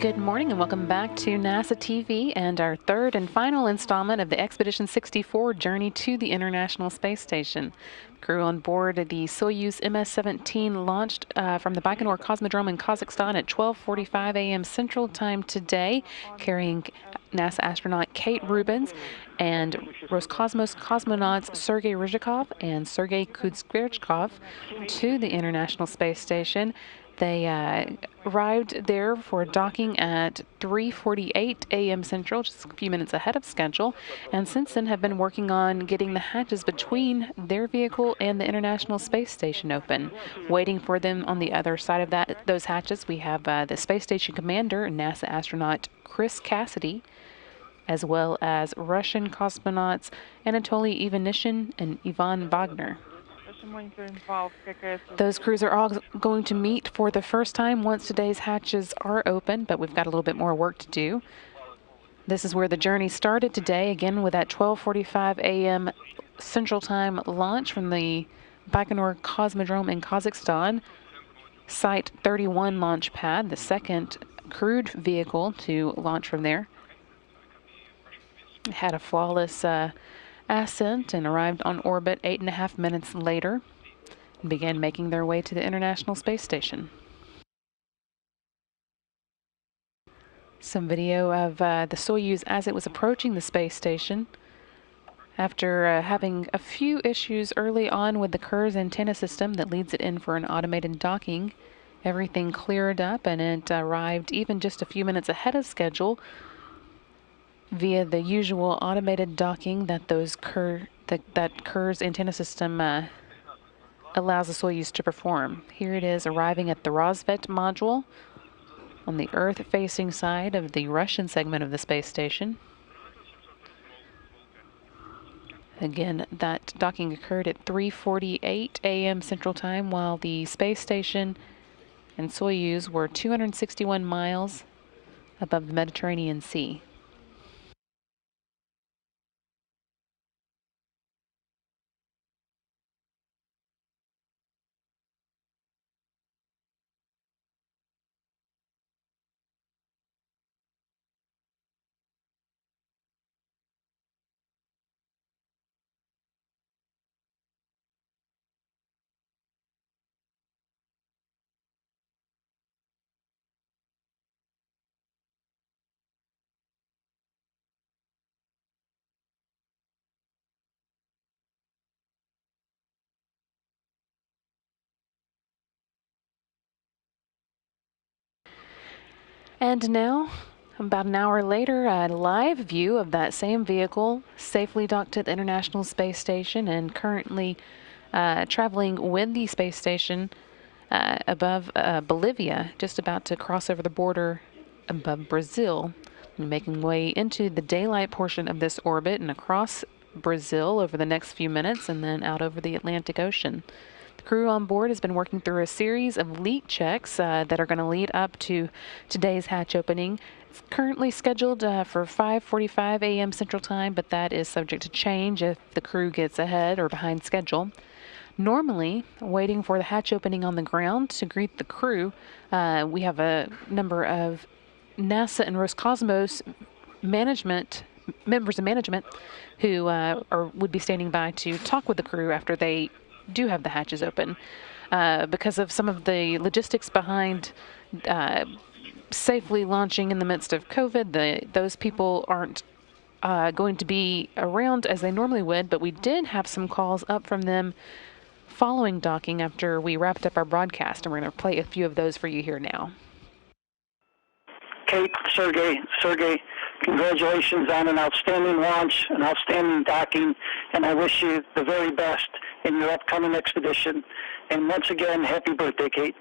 Good morning and welcome back to NASA TV and our third and final installment of the Expedition 64 journey to the International Space Station. Crew on board the Soyuz MS-17 launched from the Baikonur Cosmodrome in Kazakhstan at 12:45 a.m. Central Time today, carrying NASA astronaut Kate Rubins and Roscosmos cosmonauts Sergei Ryzhikov and Sergei Kudzverchkov to the International Space Station. They arrived there for docking at 3:48 a.m. Central, just a few minutes ahead of schedule, and since then have been working on getting the hatches between their vehicle and the International Space Station open. Waiting for them on the other side of those hatches, we have the Space Station commander, NASA astronaut Chris Cassidy, as well as Russian cosmonauts Anatoly Ivanishin and Ivan Wagner. Those crews are all going to meet for the first time once today's hatches are open, but we've got a little bit more work to do. This is where the journey started today, again with that 12:45 a.m. Central Time launch from the Baikonur Cosmodrome in Kazakhstan. Site 31 launch pad, the second crewed vehicle to launch from there. It had a flawless ascent and arrived on orbit 8.5 minutes later and began making their way to the International Space Station. Some video of the Soyuz as it was approaching the space station. After having a few issues early on with the Ker's antenna system that leads it in for an automated docking, everything cleared up and it arrived even just a few minutes ahead of schedule via the usual automated docking that that Ker's antenna system allows the Soyuz to perform. Here it is arriving at the Rosvet module on the Earth-facing side of the Russian segment of the space station. Again, that docking occurred at 3:48 a.m. Central Time, while the space station and Soyuz were 261 miles above the Mediterranean Sea. And now, about an hour later, a live view of that same vehicle safely docked at the International Space Station and currently traveling with the space station above Bolivia, just about to cross over the border above Brazil, and making way into the daylight portion of this orbit and across Brazil over the next few minutes and then out over the Atlantic Ocean. The crew on board has been working through a series of leak checks that are going to lead up to today's hatch opening. It's currently scheduled for 5:45 a.m. Central Time, but that is subject to change if the crew gets ahead or behind schedule. Normally, waiting for the hatch opening on the ground to greet the crew, we have a number of NASA and Roscosmos members of management who would be standing by to talk with the crew after they do have the hatches open. Because of some of the logistics behind safely launching in the midst of COVID, those people aren't going to be around as they normally would, but we did have some calls up from them following docking after we wrapped up our broadcast, and we're going to play a few of those for you here now. Kate, Sergey, congratulations on an outstanding launch, an outstanding docking, and I wish you the very best in your upcoming expedition. And once again, happy birthday, Kate.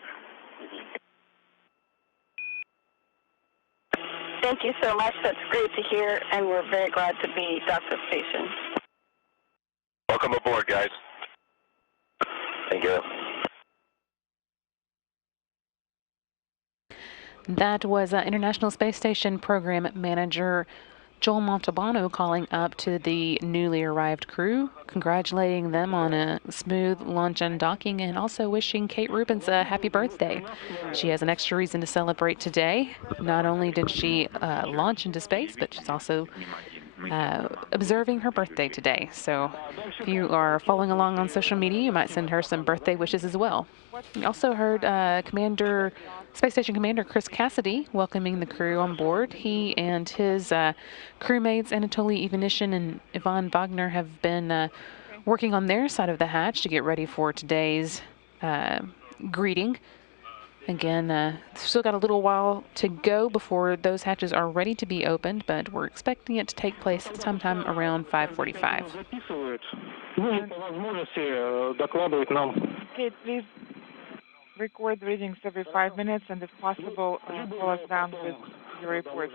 Thank you so much. That's great to hear, and we're very glad to be docked at the station. Welcome aboard, guys. Thank you. That was International Space Station Program Manager Joel Montalbano calling up to the newly arrived crew, congratulating them on a smooth launch and docking, and also wishing Kate Rubens a happy birthday. She has an extra reason to celebrate today. Not only did she launch into space, but she's also observing her birthday today. So if you are following along on social media, you might send her some birthday wishes as well. We also heard Space Station Commander Chris Cassidy welcoming the crew on board. He and his crewmates Anatoly Ivanishin and Ivan Wagner have been working on their side of the hatch to get ready for today's greeting. Again, still got a little while to go before those hatches are ready to be opened, but we're expecting it to take place sometime around 5:45. Kate, please record readings every 5 minutes, and if possible, call us down with your report.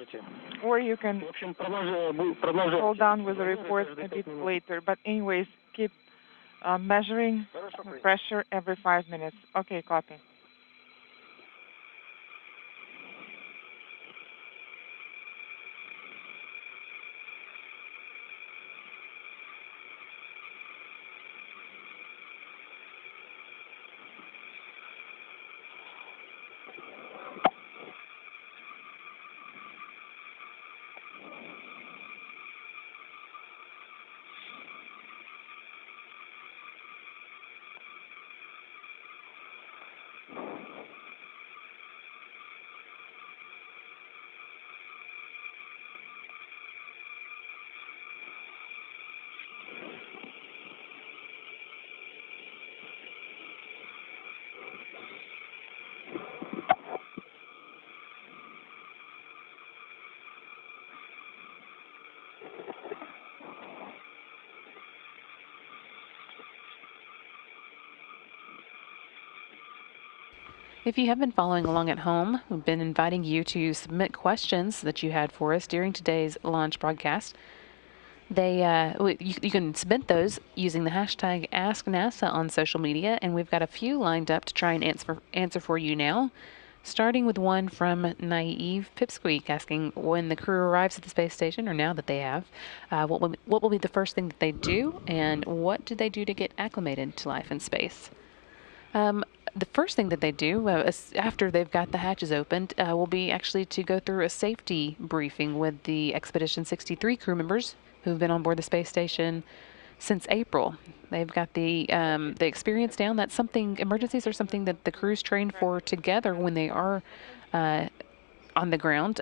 Or you can call down with the report a bit later. But anyways, keep measuring pressure every 5 minutes. Okay, copy. If you have been following along at home, we've been inviting you to submit questions that you had for us during today's launch broadcast. You can submit those using the hashtag AskNASA on social media, and we've got a few lined up to try and answer for you now. Starting with one from Naive Pipsqueak asking when the crew arrives at the space station, or now that they have, what will be the first thing that they do, and what do they do to get acclimated to life in space? The first thing that they do after they've got the hatches opened will be actually to go through a safety briefing with the Expedition 63 crew members who've been on board the space station since April. They've got the experience down. That's something, emergencies are something that the crews train for together when they are on the ground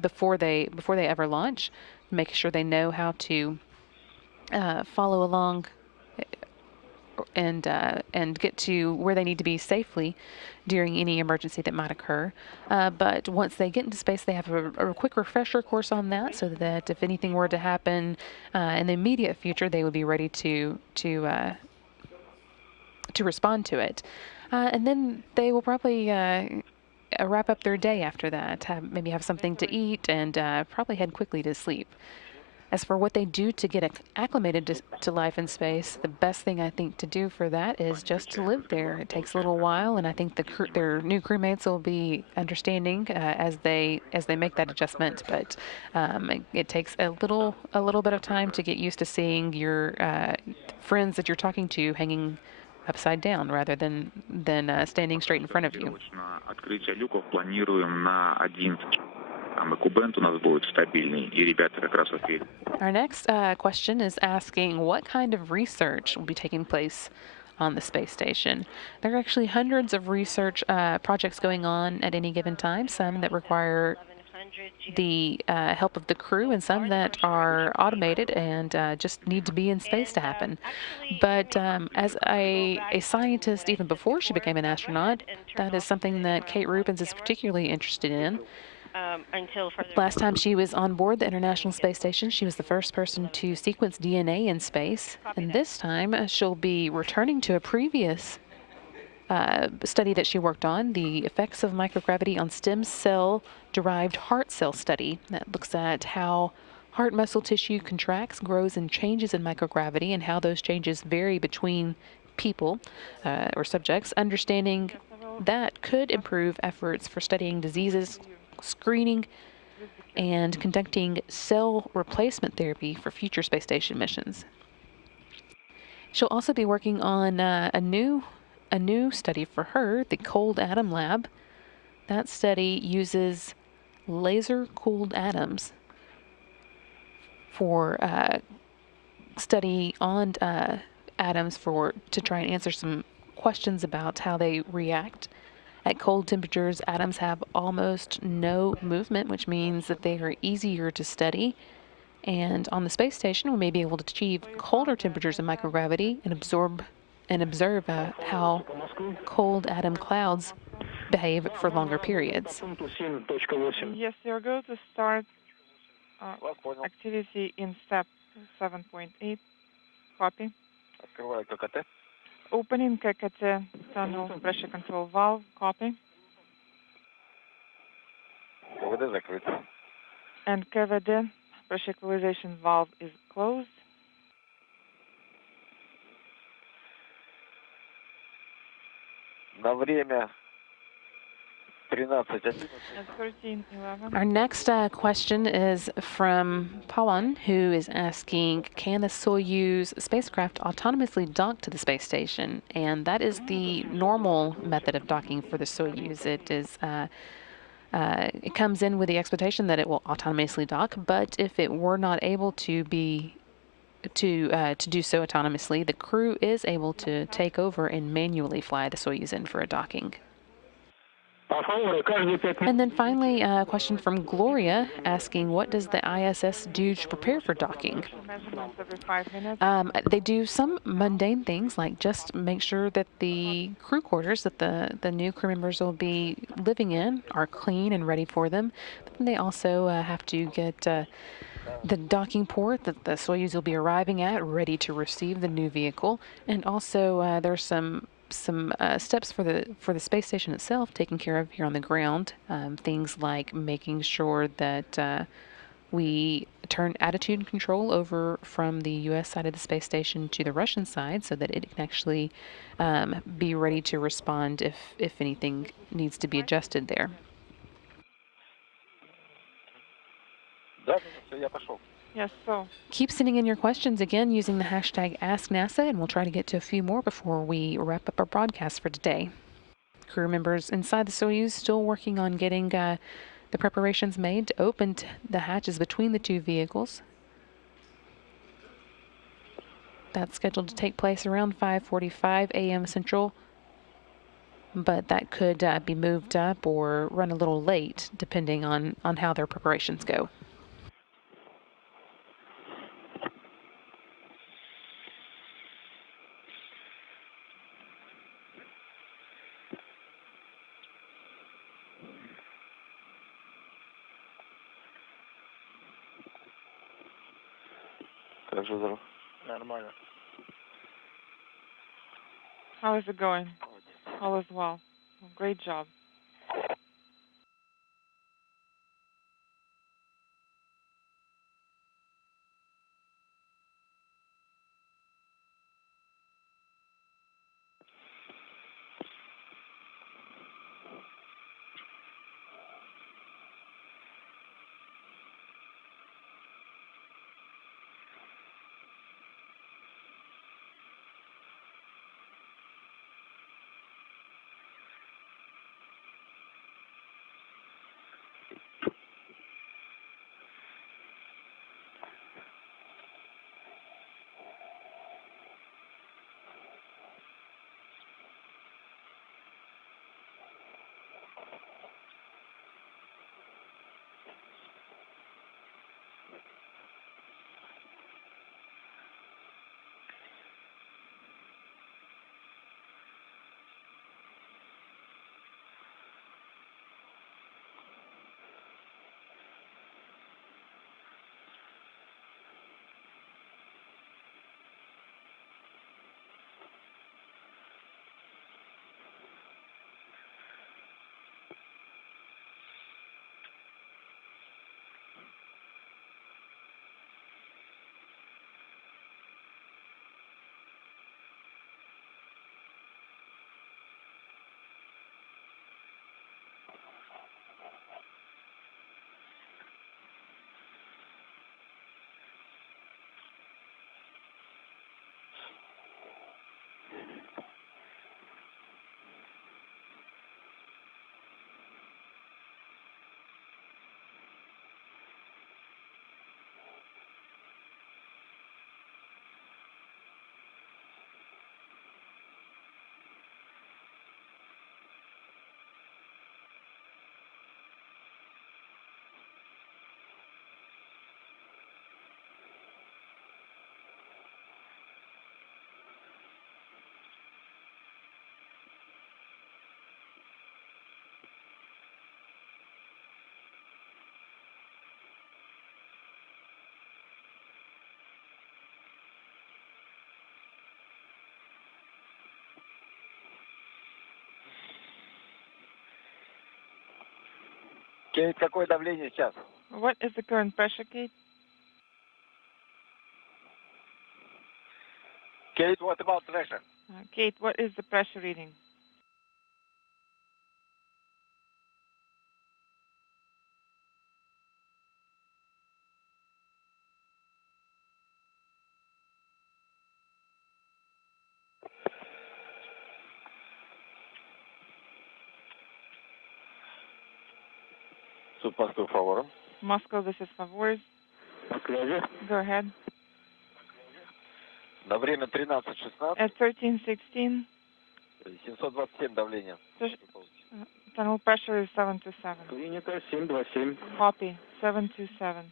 before they ever launch, making sure they know how to follow along and get to where they need to be safely during any emergency that might occur. But once they get into space, they have a quick refresher course on that, so that if anything were to happen in the immediate future, they would be ready to respond to it. And then they will probably wrap up their day after that, maybe have something to eat, and probably head quickly to sleep. As for what they do to get acclimated to life in space, the best thing I think to do for that is just to live there. It takes a little while, and I think their new crewmates will be understanding as they make that adjustment. But it takes a little bit of time to get used to seeing your friends that you're talking to hanging upside down rather than standing straight in front of you. Our next question is asking what kind of research will be taking place on the space station. There are actually hundreds of research projects going on at any given time, some that require the help of the crew and some that are automated and just need to be in space to happen. But as a scientist, even before she became an astronaut, that is something that Kate Rubens is particularly interested in. Last time she was on board the International Space Station, she was the first person to sequence DNA in space. And this time, she'll be returning to a previous study that she worked on, the effects of microgravity on stem cell-derived heart cell study. That looks at how heart muscle tissue contracts, grows, and changes in microgravity, and how those changes vary between people or subjects. Understanding that could improve efforts for studying diseases, screening and conducting cell replacement therapy for future space station missions. She'll also be working on a new study for her, the Cold Atom Lab. That study uses laser-cooled atoms for study on atoms to try and answer some questions about how they react. At cold temperatures, atoms have almost no movement, which means that they are easier to study. And on the space station, we may be able to achieve colder temperatures in microgravity and observe how cold atom clouds behave for longer periods. Yes, you're going to start activity in step 7.8. Copy. Opening KKT tunnel pressure control valve. Copy. And KVD pressure equalization valve is closed. На время 13:11. At 13:11. Our next question is from Pawan, who is asking, can the Soyuz spacecraft autonomously dock to the space station? And that is the normal method of docking for the Soyuz. It comes in with the expectation that it will autonomously dock, but if it were not able to do so autonomously, the crew is able to take over and manually fly the Soyuz in for a docking. And then finally, a question from Gloria asking, what does the ISS do to prepare for docking? Measurements every 5 minutes. They do some mundane things like just make sure that the crew quarters that the new crew members will be living in are clean and ready for them. But then they also have to get the docking port that the Soyuz will be arriving at ready to receive the new vehicle. And also there's some steps for the space station itself taken care of here on the ground. Things like making sure that we turn attitude control over from the U.S. side of the space station to the Russian side so that it can actually be ready to respond if anything needs to be adjusted there. Yes, so. Keep sending in your questions again using the hashtag AskNASA, and we'll try to get to a few more before we wrap up our broadcast for today. Crew members inside the Soyuz still working on getting the preparations made to open the hatches between the two vehicles. That's scheduled to take place around 5:45 a.m. Central, but that could be moved up or run a little late depending on how their preparations go. How is it going? All is well. Great job. Кейт, какое давление сейчас? What is the current pressure, Kate? Кейт, what about pressure? Kate, what is the pressure reading? Суппас, по favor. Moscow, this is Favors. Go ahead. На время 13:16. At 13:16, 727 давление. tunnel pressure is 727. Принято, 727. Copy, 727.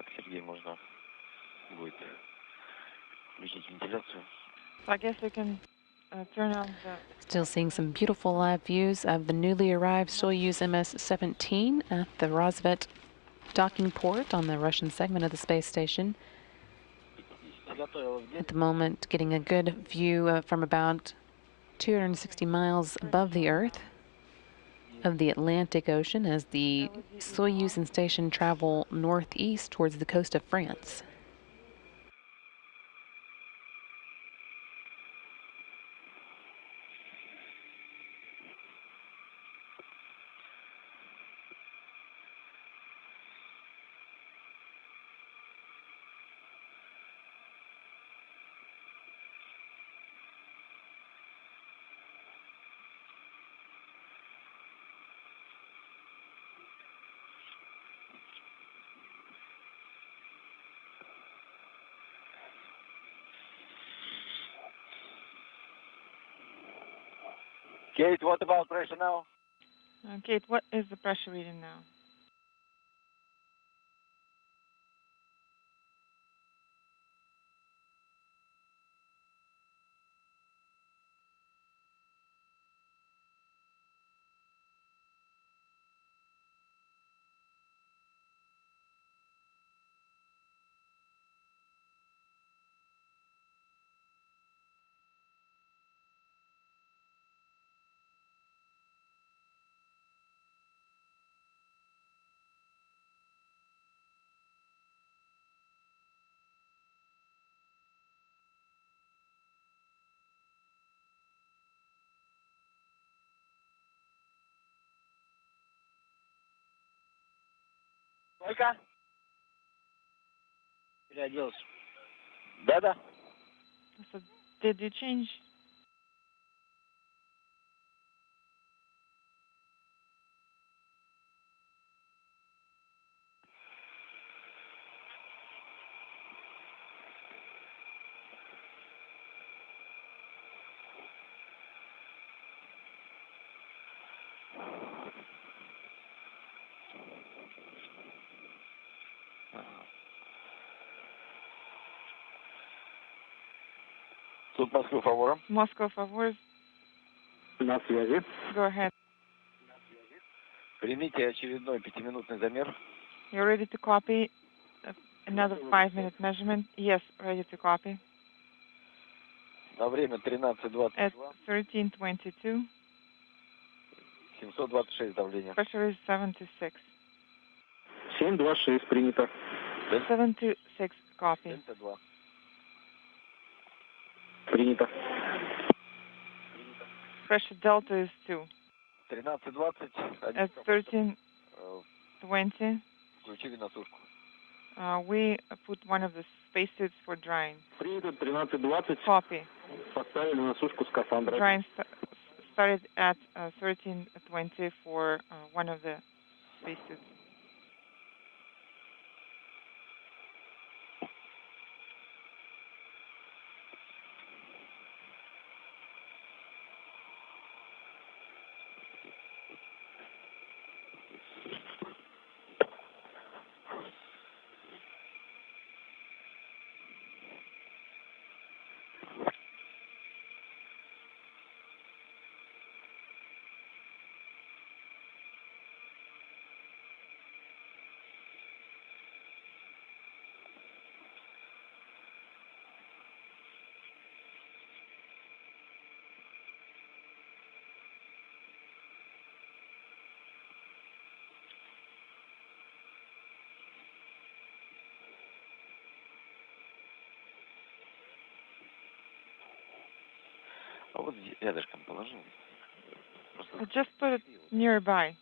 Так, Сергей, можно будет включить вентиляцию. So I guess we can turn on the... Still seeing some beautiful live views of the newly arrived Soyuz MS-17 at the Rosvet docking port on the Russian segment of the space station. At the moment, getting a good view from about 260 miles above the Earth of the Atlantic Ocean as the Soyuz and station travel northeast towards the coast of France. Kate, what about pressure now? Kate, what is the pressure reading now? Сколько? Переоделся. Да-да. So, did you change? Тут Москва фавором. Moscow favors. На связи. Go ahead. Примите очередной 5-минутный замер. You're ready to copy another 5-minute measurement? Yes, ready to copy. На время At 13:22. 13:22, 726 давление. pressure is 76. 726 принято. 76 copy. Дельта 2. Принято. Pressure delta is 2. 13:20. At 13:20, Включили на сушку. we put one of the spacesuits for drying. Принято 13:20. Copy. Поставили на сушку скафандра. Drying started at 13:20 for one of the spacesuits. А вот рядышком положил. I just put it nearby.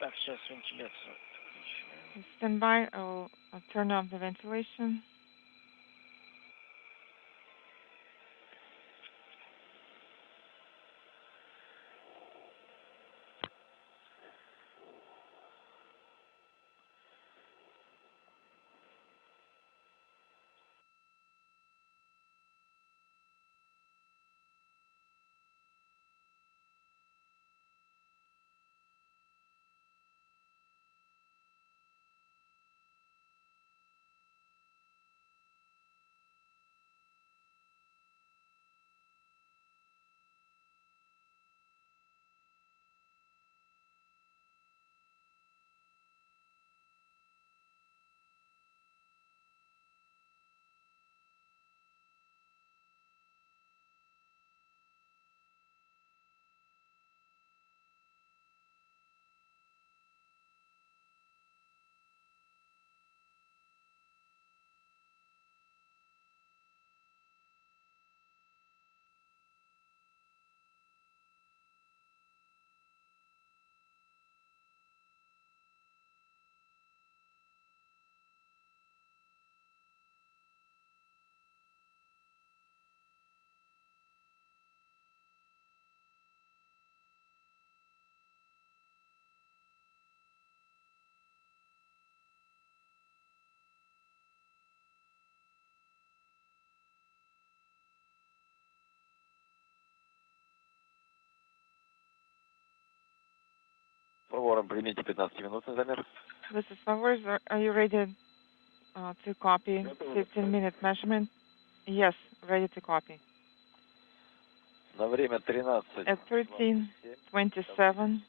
Так, сейчас вентиляцию. Stand by. I'll turn off the ventilation. Говором, примите 15-минутный замер. This is Soyuz. Are you ready to copy 15-minute measurement? Yes, ready to copy. На время 13. At 13:27,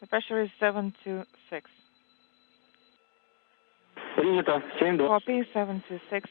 the pressure is 726. Принято. 7-2. Copy 726.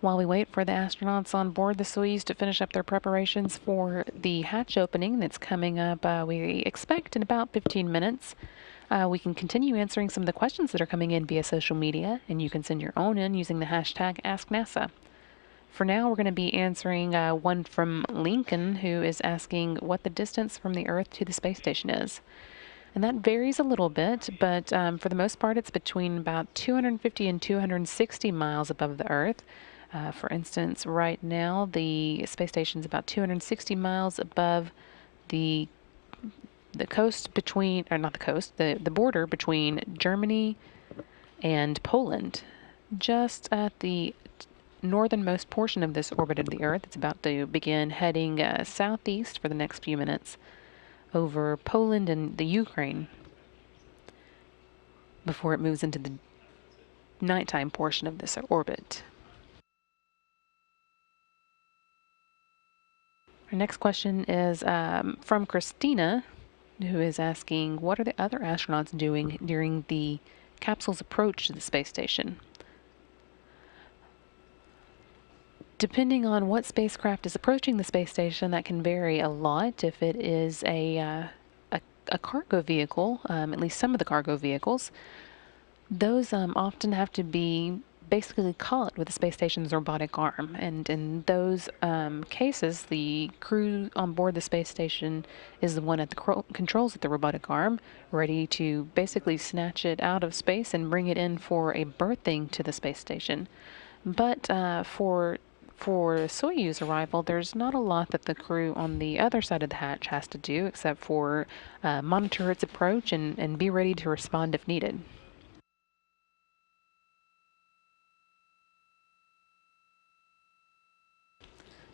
While we wait for the astronauts on board the Soyuz to finish up their preparations for the hatch opening that's coming up, we expect in about 15 minutes. We can continue answering some of the questions that are coming in via social media, and you can send your own in using the hashtag AskNASA. For now, we're going to be answering one from Lincoln, who is asking what the distance from the Earth to the space station is. And that varies a little bit, but for the most part, it's between about 250 and 260 miles above the Earth. For instance, right now, the space station is about 260 miles above the coast between, or not the coast, the border between Germany and Poland, just at the northernmost portion of this orbit of the Earth. It's about to begin heading southeast for the next few minutes over Poland and the Ukraine before it moves into the nighttime portion of this orbit. Our next question is from Christina, who is asking, what are the other astronauts doing during the capsule's approach to the space station? Depending on what spacecraft is approaching the space station, that can vary a lot. If it is a cargo vehicle, at least some of the cargo vehicles, those often have to be basically caught with the space station's robotic arm. And in those cases, the crew on board the space station is the one at the controls at the robotic arm, ready to basically snatch it out of space and bring it in for a berthing to the space station. But for Soyuz arrival, there's not a lot that the crew on the other side of the hatch has to do except for monitor its approach and be ready to respond if needed.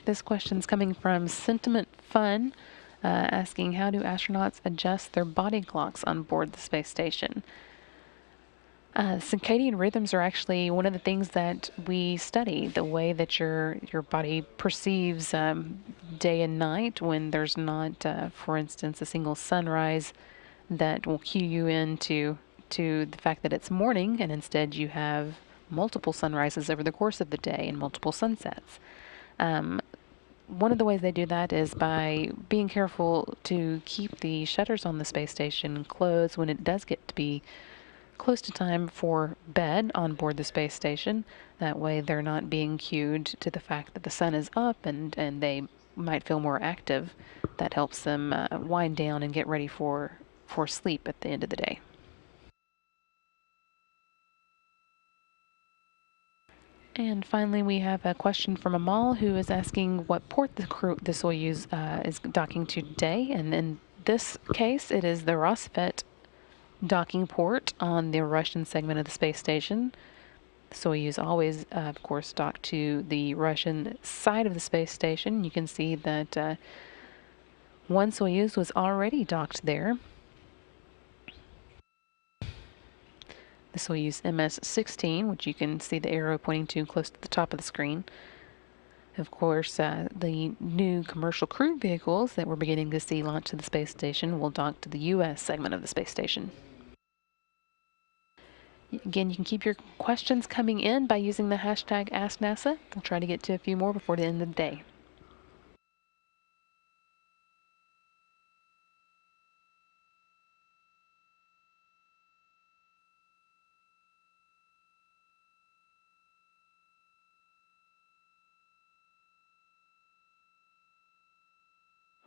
This question's coming from Sentiment Fun, asking how do astronauts adjust their body clocks on board the space station? Circadian rhythms are actually one of the things that we study, the way that your body perceives day and night when there's not, for instance, a single sunrise that will cue you into the fact that it's morning, and instead you have multiple sunrises over the course of the day and multiple sunsets. One of the ways they do that is by being careful to keep the shutters on the space station closed when it does get to be close to time for bed on board the space station. That way they're not being cued to the fact that the sun is up and they might feel more active. That helps them wind down and get ready for sleep at the end of the day. And finally, we have a question from Amal, who is asking what port the Soyuz is docking to today. And in this case, it is the Rosvet docking port on the Russian segment of the space station. Soyuz always, of course, docked to the Russian side of the space station. You can see that one Soyuz was already docked there. The Soyuz MS-16, which you can see the arrow pointing to close to the top of the screen. Of course, the new commercial crew vehicles that we're beginning to see launch to the space station will dock to the U.S. segment of the space station. Again, you can keep your questions coming in by using the hashtag AskNASA. We'll try to get to a few more before the end of the day.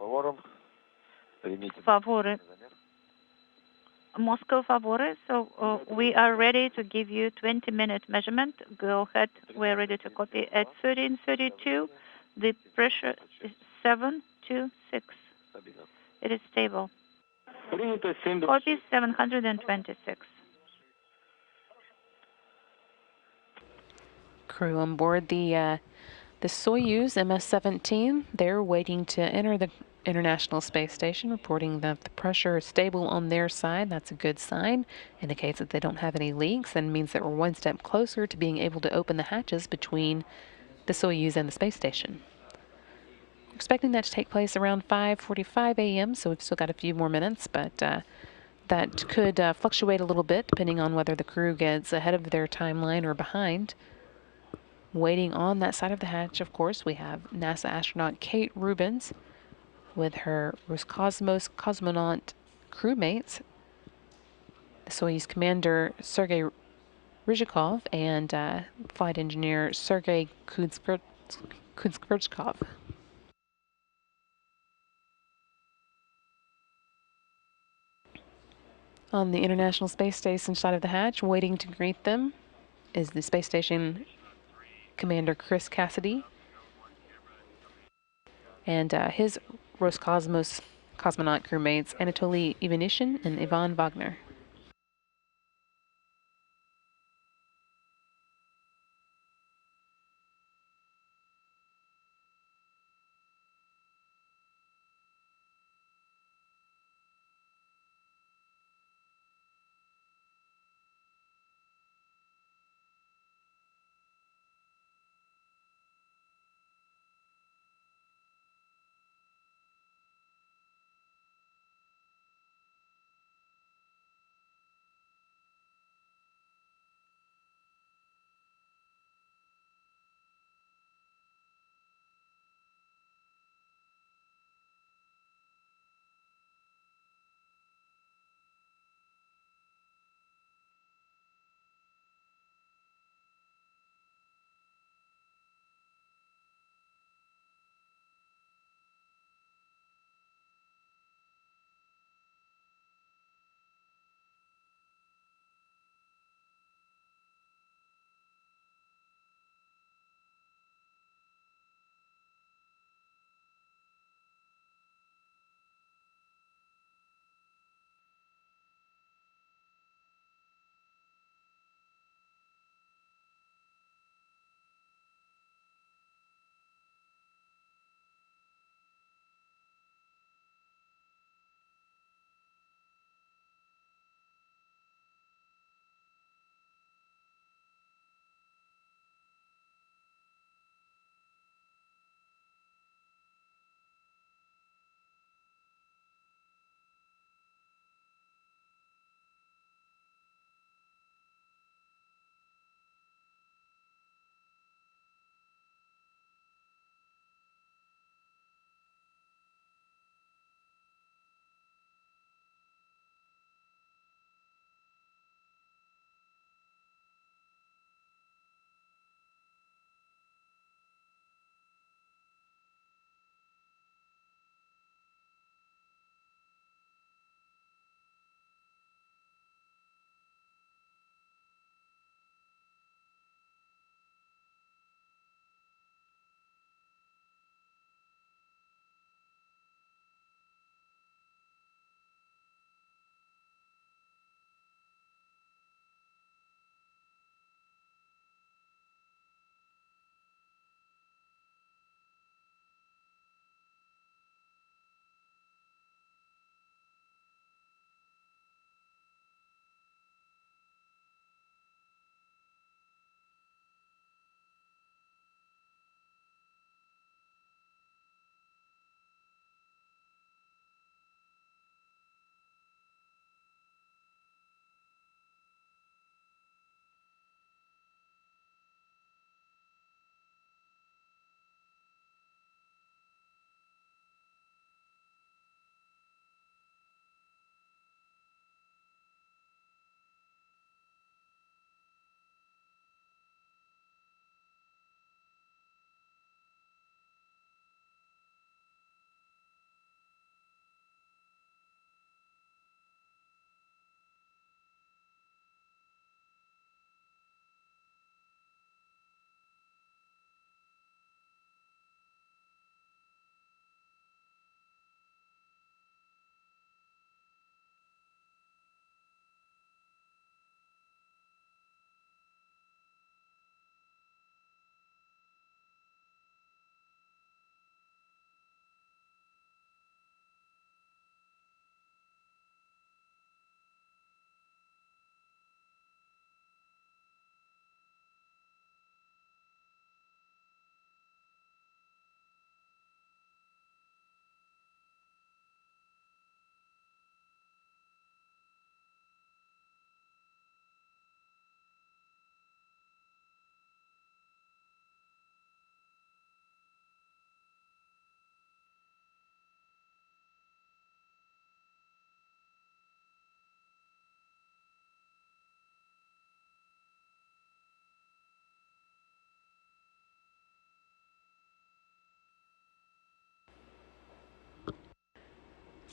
Фавором. Примите. Favore. Moscow Favore. So we are ready to give you 20-minute measurement. Go ahead. We're ready to copy at 1332. The pressure is 726. It is stable. Copy 726. Crew on board the Soyuz MS-17, they're waiting to enter the International Space Station, reporting that the pressure is stable on their side. That's a good sign. Indicates that they don't have any leaks and means that we're one step closer to being able to open the hatches between the Soyuz and the space station. We're expecting that to take place around 5:45 a.m., so we've still got a few more minutes, but that could fluctuate a little bit depending on whether the crew gets ahead of their timeline or behind. Waiting on that side of the hatch, of course, we have NASA astronaut Kate Rubins with her Roscosmos cosmonaut crewmates, the Soyuz commander Sergei Ryzhikov and flight engineer Sergei Kunskvirchkov. On the International Space Station side of the hatch, waiting to greet them, is the space station commander Chris Cassidy and his Roscosmos cosmonaut crewmates Anatoly Ivanishin and Ivan Wagner.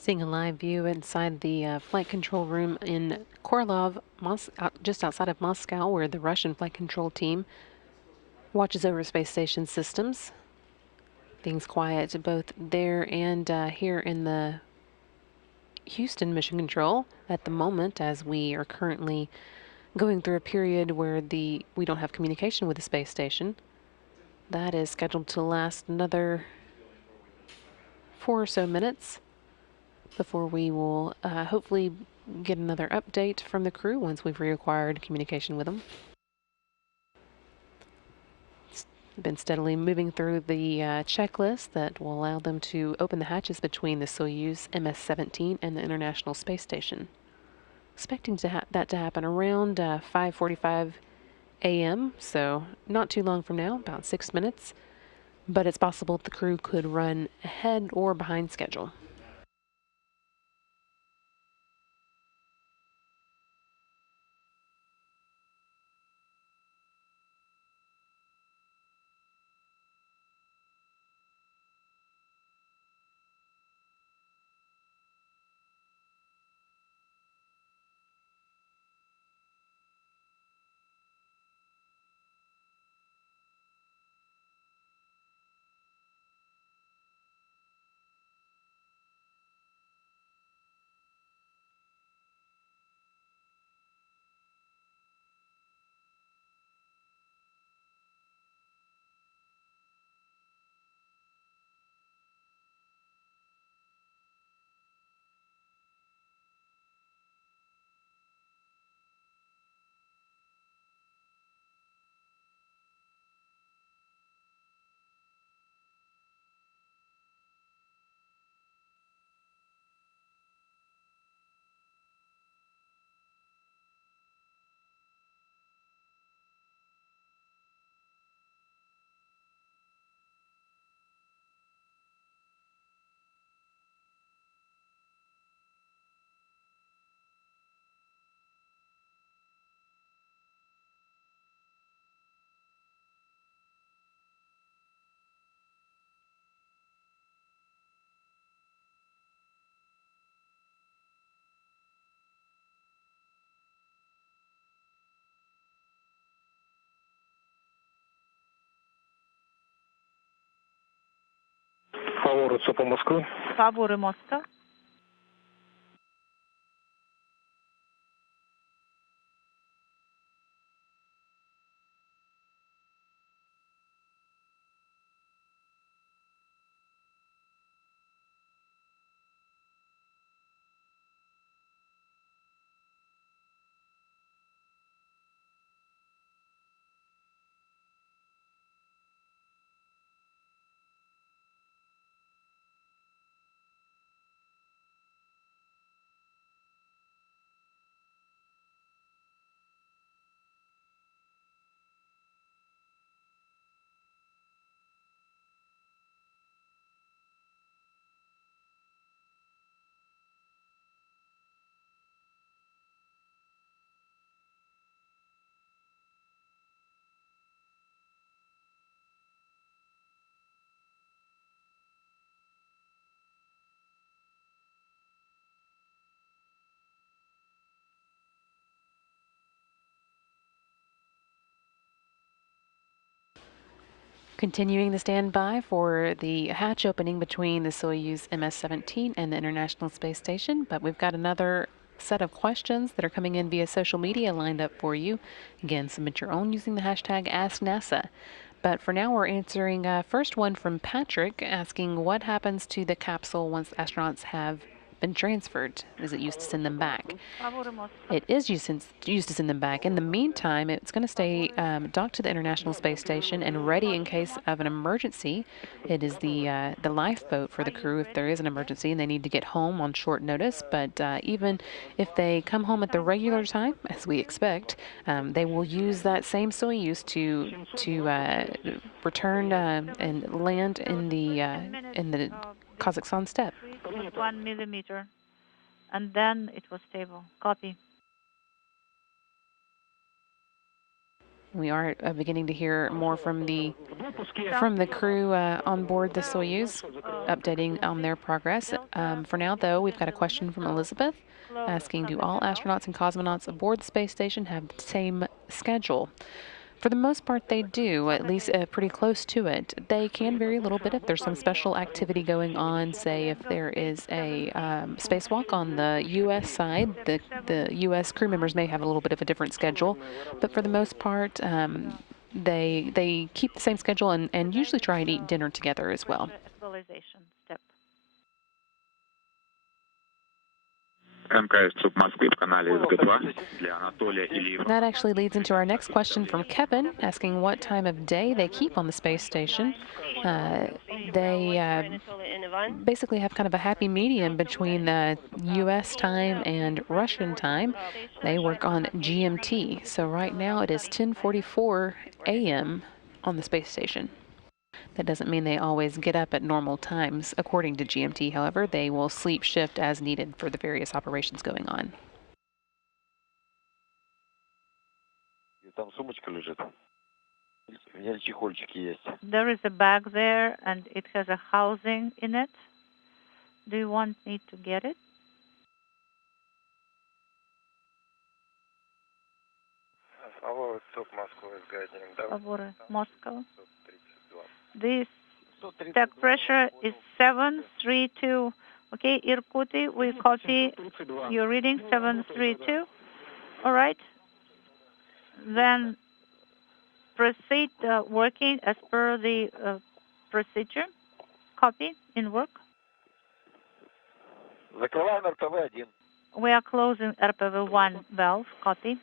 Seeing a live view inside the flight control room in Korlov, just outside of Moscow, where the Russian flight control team watches over space station systems. Things quiet both there and here in the Houston Mission Control at the moment, as we are currently going through a period where we don't have communication with the space station. That is scheduled to last another 4 or so minutes before we will hopefully get another update from the crew once we've reacquired communication with them. It's been steadily moving through the checklist that will allow them to open the hatches between the Soyuz MS-17 and the International Space Station. Expecting that to happen around 5:45 a.m., so not too long from now, about 6 minutes, but it's possible the crew could run ahead or behind schedule. Фаворы Москва. Continuing the standby for the hatch opening between the Soyuz MS-17 and the International Space Station, but we've got another set of questions that are coming in via social media lined up for you. Again, submit your own using the hashtag AskNASA. But for now, we're answering first one from Patrick asking what happens to the capsule once astronauts have been transferred. Is it used to send them back? It is used to send them back. In the meantime, it's going to stay docked to the International Space Station and ready in case of an emergency. It is the lifeboat for the crew if there is an emergency and they need to get home on short notice. But even if they come home at the regular time, as we expect, they will use that same Soyuz to return and land in the Kazakhstan steppe. 1 millimeter, and then it was stable. Copy. We are beginning to hear more from the crew on board the Soyuz, updating on their progress. For now, though, we've got a question from Elizabeth asking, do all astronauts and cosmonauts aboard the space station have the same schedule? For the most part, they do, at least pretty close to it. They can vary a little bit if there's some special activity going on, say if there is a spacewalk on the U.S. side, the U.S. crew members may have a little bit of a different schedule, but for the most part, they keep the same schedule and usually try and eat dinner together as well. Actualization step. That actually leads into our next question from Kevin, asking what time of day they keep on the space station. They basically have kind of a happy medium between U.S. time and Russian time. They work on GMT, so right now it is 10:44 a.m. on the space station. That doesn't mean they always get up at normal times. According to GMT, however, they will sleep shift as needed for the various operations going on. There is a bag there, and it has a housing in it. Do you want me to get it? Moscow. This tech pressure is 732. Okay, Irkuty, we copy your reading, 732. All right. Then proceed working as per the procedure. Copy in work. We are closing RPV1 valve. Copy.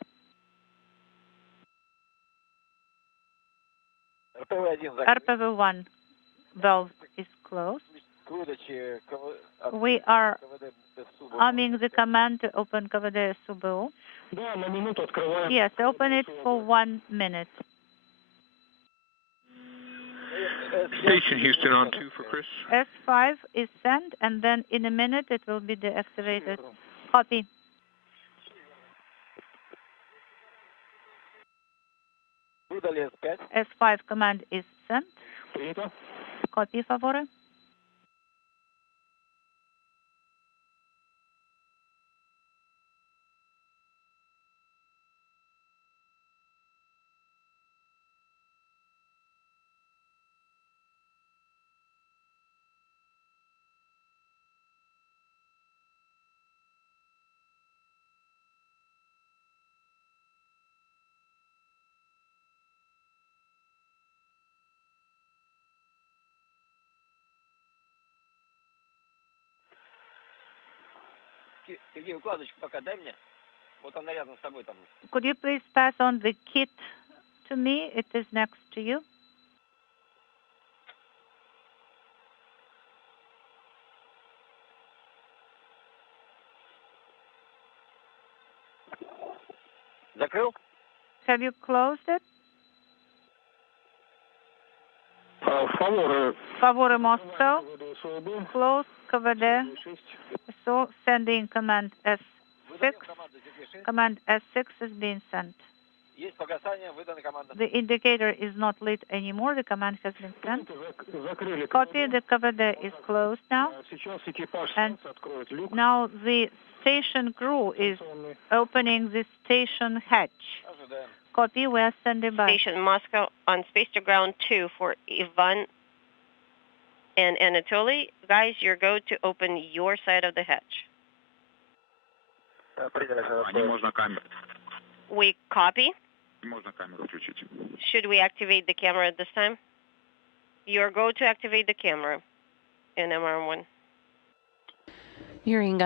RPV1 valve is closed. We are arming the command to open КВД СУБУ. Yes, open it for 1 minute. Station Houston on 2 for Chris. S5 is sent, and then in a minute it will be deactivated. Copy. S5 command is sent. Copy, favore. Could you please pass on the kit to me? It is next to you. Have you closed it? Favore Moscow. Close КВД. So sending command S6. Command S6 is being sent. The indicator is not lit anymore. The command has been sent. Copy. The КВД is closed now. And now the station crew is opening the station hatch. Copy. We are standing by. Station Moscow on space to ground 2 for Ivan and Anatoly. Guys, you're go to open your side of the hatch. We copy. Should we activate the camera at this time? You're go to activate the camera in MR1. Hearing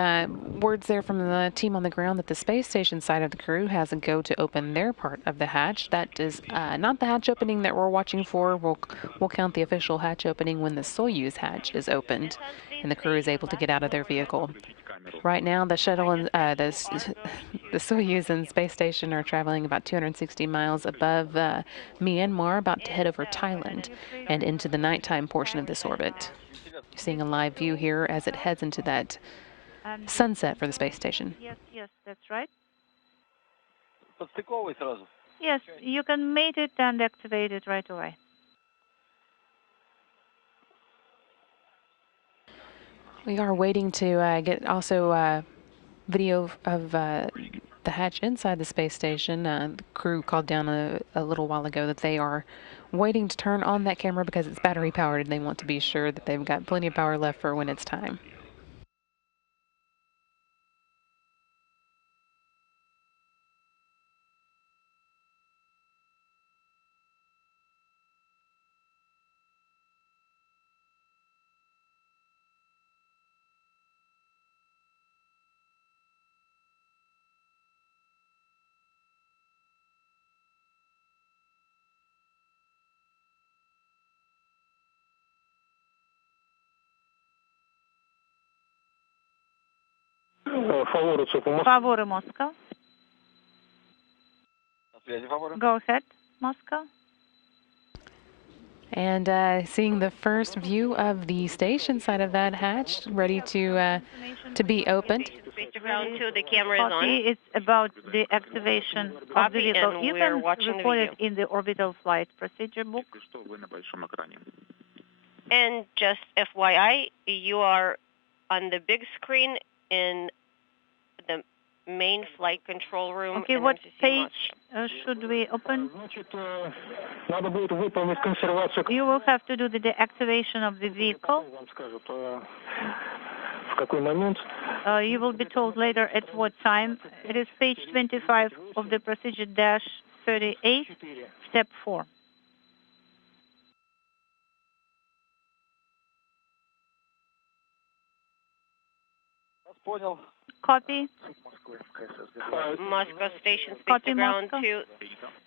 words there from the team on the ground that the space station side of the crew has a go to open their part of the hatch. That is not the hatch opening that we're watching for. We'll count the official hatch opening when the Soyuz hatch is opened and the crew is able to get out of their vehicle. Right now, the shuttle and the Soyuz and space station are traveling about 260 miles above Myanmar, about to head over Thailand and into the nighttime portion of this orbit. You're seeing a live view here as it heads into that sunset for the space station. Yes, that's right. Yes, you can mate it and activate it right away. We are waiting to get also video of the hatch inside the space station. The crew called down a little while ago that they are waiting to turn on that camera because it's battery powered and they want to be sure that they've got plenty of power left for when it's time. Favore Moscow. Go ahead, Moscow. And seeing the first view of the station side of that hatch, ready to be opened. Space to ground 2, the camera is on. It's about the activation of the vehicle. And You we're can watching record the it in the orbital flight procedure book. And just FYI, you are on the big screen in the main flight control room. Okay, what page should we open? You will have to do the deactivation of the vehicle. You will be told later at what time. It is page 25 of the procedure dash 38, step 4. Copy. Moscow Station, Space Copy, to ground Moscow. 2.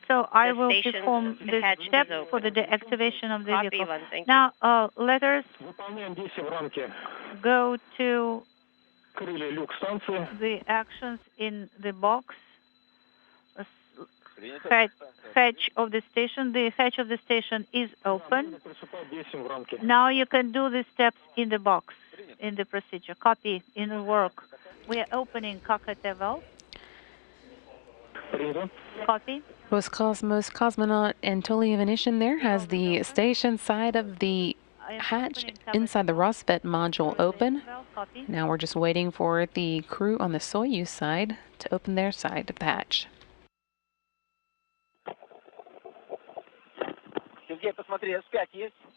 So I will station perform this hatch step is open. for the deactivation of the Copy, vehicle. Ivan, thank Now, letters go to the actions in the box. Hatch of the station. The hatch of the station is open. Now you can do the steps in the box, in the procedure. Copy in the work. We are opening cockpit valve. Copy. Roscosmos cosmonaut Anatoly Ivanishin there has the station side of the hatch inside the Rosvet module open. Now we're just waiting for the crew on the Soyuz side to open their side of the hatch.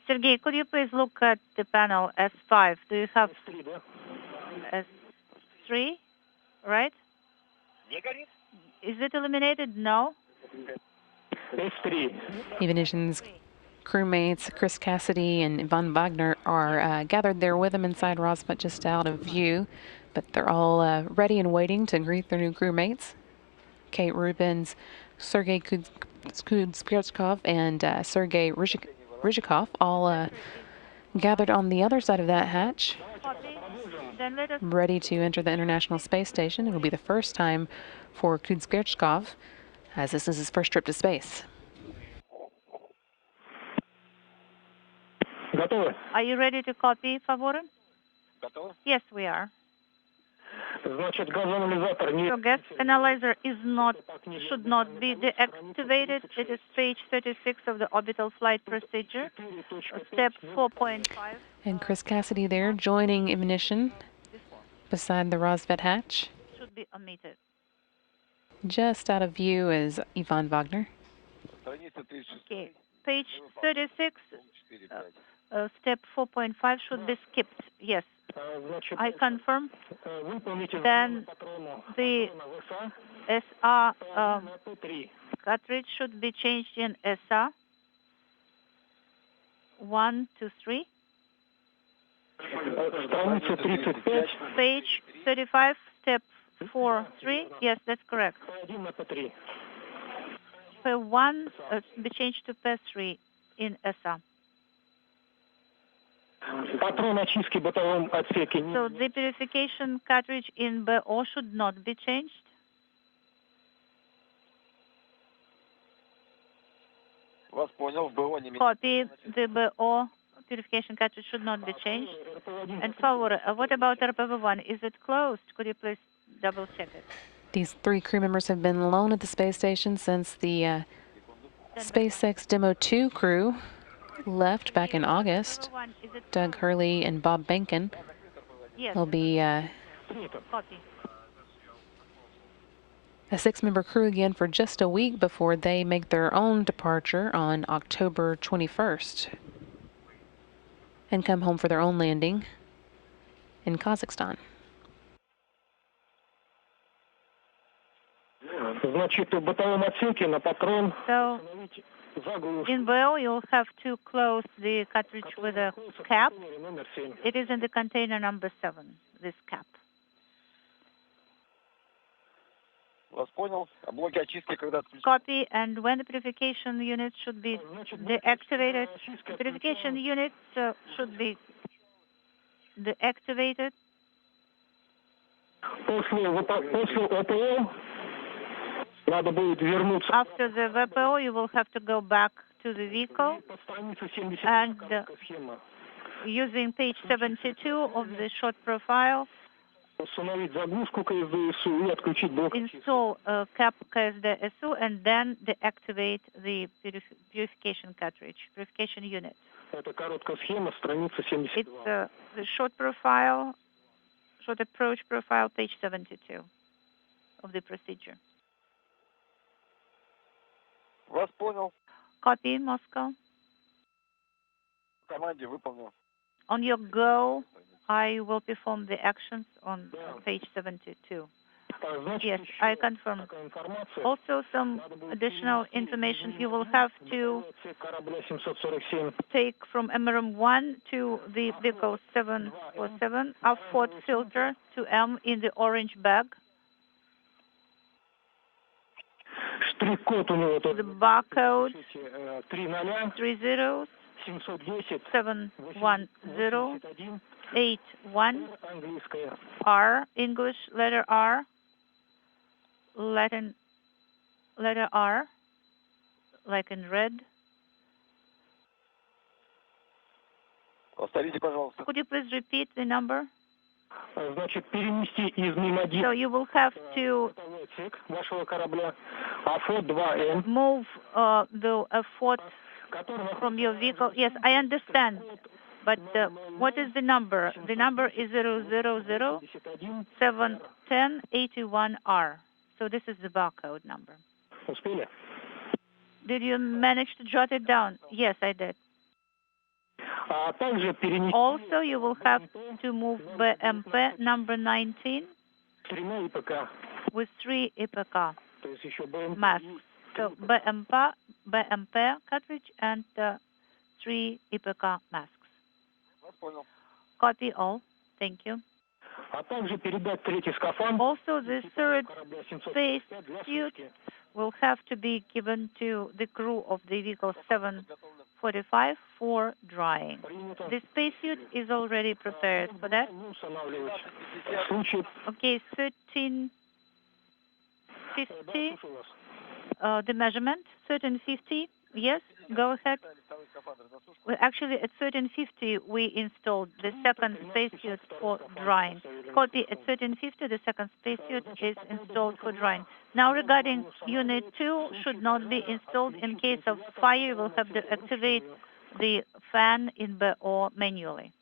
Sergey, could you please look at the panel S5? Do you have S3, right? Is it illuminated? No. Ivanishin's crewmates Chris Cassidy and Yvonne Wagner are gathered there with him inside Rosvet, just out of view, but they're all ready and waiting to greet their new crewmates. Kate Rubins, Sergei Kudzberskov, and Sergei Rizhikov all gathered on the other side of that hatch, ready to enter the International Space Station. It will be the first time for Kudzberskov, as this is his first trip to space. Are you ready to copy, Favore? Yes, we are. So gas analyzer should not be deactivated. It is page 36 of the orbital flight procedure, step 4.5. And Chris Cassidy there joining Ivanishin beside the Rosvet hatch. Should be omitted. Just out of view is Yvonne Wagner. Okay, page 36, step 4.5 should be skipped. Yes, I confirm. Then the SR cartridge should be changed in SR 1 to 3. Page 35, step 4, 3. Yes, that's correct. P1 be changed to P3 in SR. So the purification cartridge in BO should not be changed. Copy. The BO purification cartridge should not be changed. And Favore, what about RPV1? Is it closed? Could you please double check it? These 3 crew members have been alone at the space station since the SpaceX Demo 2 crew left back in August. Doug Hurley and Bob Benkin. Yes. They'll be Copy. a 6-member crew again for just a week before they make their own departure on October 21st and come home for their own landing in Kazakhstan. So in BO, you'll have to close the cartridge with a cap. It is in the container number 7, this cap. Copy, and when the purification unit should be deactivated, the purification unit should be deactivated. After the VPO, you will have to go back to the vehicle and using page 72 of the short profile, install cap KSD-SU and then deactivate the purification cartridge, purification unit. It's the short profile, short approach profile, page 72 of the procedure. Copy, Moscow. On your go, I will perform the actions on page 72. Yes, I confirm. Also, some additional information. You will have to take from MRM1 to the vehicle 747 a Ford filter to M in the orange bag. The barcode 30 710 81 R, English letter R, Latin letter R, like in red. Could you please repeat the number? So you will have to move the Ford from your vehicle. Yes, I understand. But what is the number? The number is 000 710 81R. So this is the barcode number. Did you manage to jot it down? Yes, I did. Also, you will have to move BMP number 19 with 3 IPK masks. So BMP cartridge and 3 IPK masks. Copy all. Thank you. Also, the third space suit will have to be given to the crew of the vehicle 745 for drying. The spacesuit is already prepared for that. Okay, 1350, the measurement, 1350, yes, go ahead. Well, actually, at 1350, we installed the second spacesuit for drying. Copy, at 1350, the second spacesuit is installed for drying. Now, regarding Unit 2, should not be installed in case of fire. You will have to activate the fan in BO manually.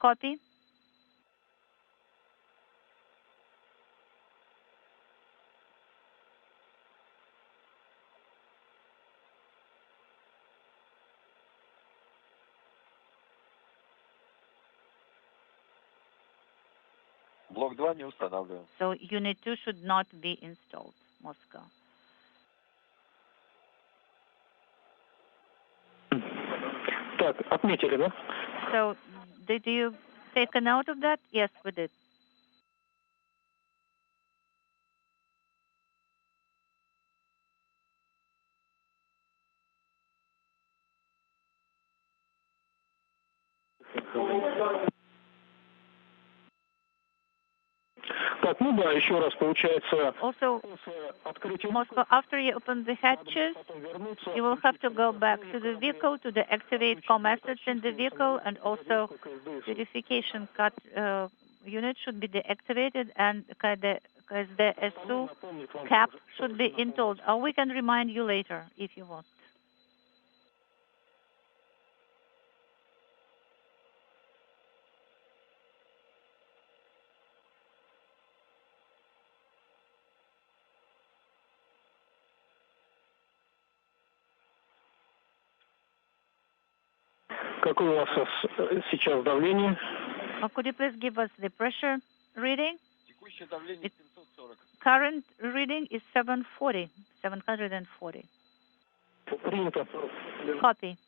Copy. So Unit 2 should not be installed, Moscow. So did you take a note of that? Yes, we did. Also, Moscow, after you open the hatches, you will have to go back to the vehicle to deactivate comm assets in the vehicle and also purification unit should be deactivated and because the SU cap should be installed. Or we can remind you later if you want. Какое у вас сейчас давление? Could you please give us the pressure reading? Current reading is 740. Принято. Copy.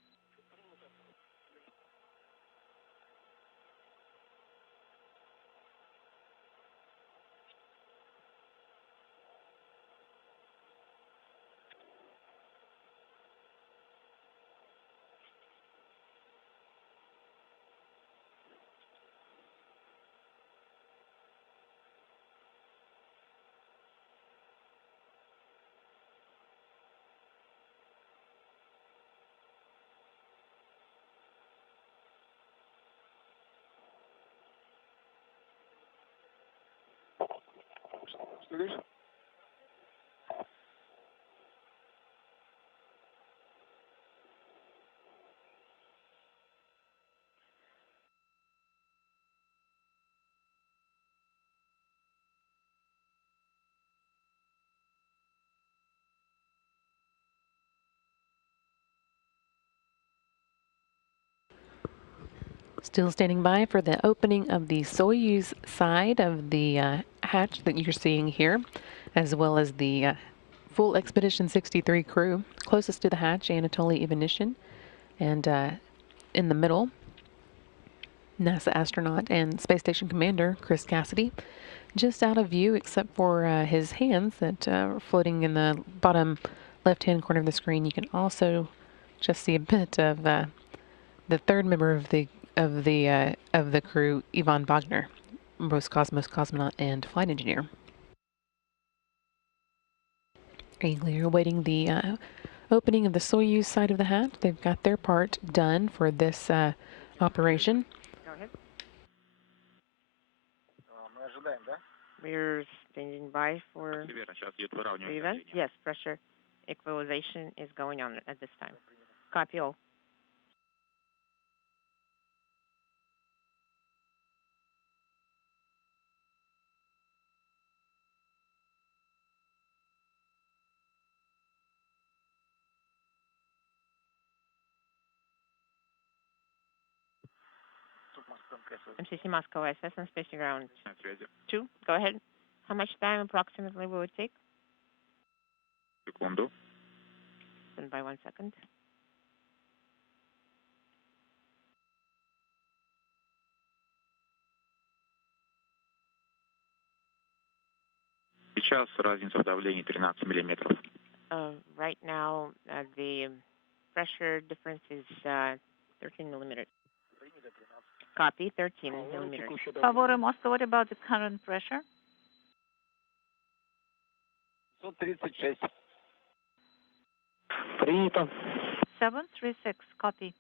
Still standing by for the opening of the Soyuz side of the hatch that you're seeing here, as well as the full Expedition 63 crew. Closest to the hatch, Anatoly Ivanishin, and in the middle, NASA astronaut and space station commander Chris Cassidy. Just out of view, except for his hands that are floating in the bottom left-hand corner of the screen. You can also just see a bit of the third member of the crew, Ivan Wagner, Roscosmos cosmonaut and flight engineer. Eagerly awaiting the opening of the Soyuz side of the hatch. They've got their part done for this operation. Go ahead. We're standing by for the event. Yes, pressure equalization is going on at this time. Copy all. MCC Moscow SS and Space Ground 2. Go ahead. How much time approximately will it take? Секунду. Stand by 1 second. Сейчас разница в давлении 13 миллиметров. Right now, the pressure difference is 13 millimeters. Copy, 13 millimeters. Favore Moscow, what about the current pressure? 136. Принято. 736. Copy.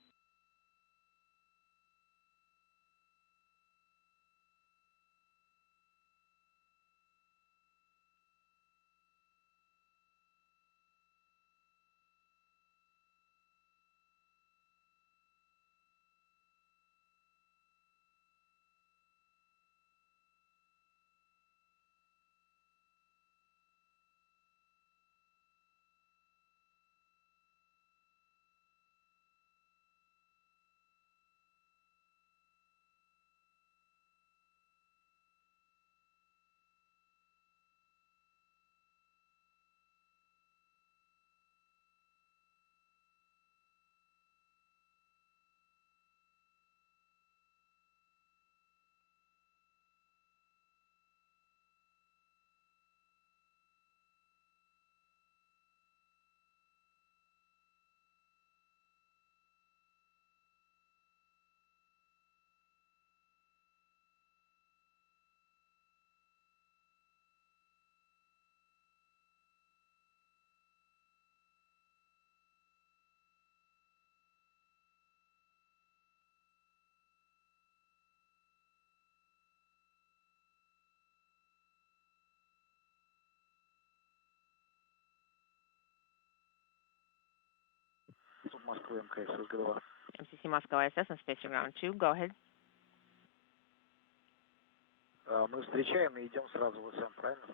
MCC Moscow ISS on Space to Ground 2, go ahead.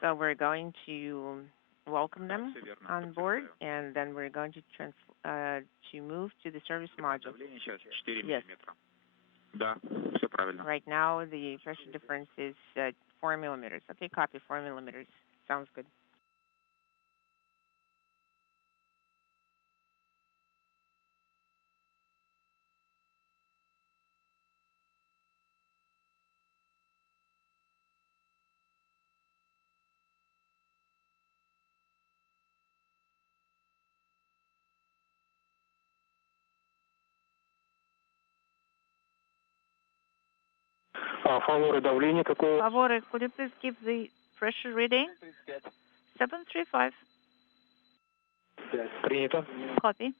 So we're going to welcome them on board, and then we're going to move to the service module. Yes. Right now, the pressure difference is 4 millimeters. Okay, copy, 4 millimeters. Sounds good. Favore, could you please give the pressure reading? 735. Copy.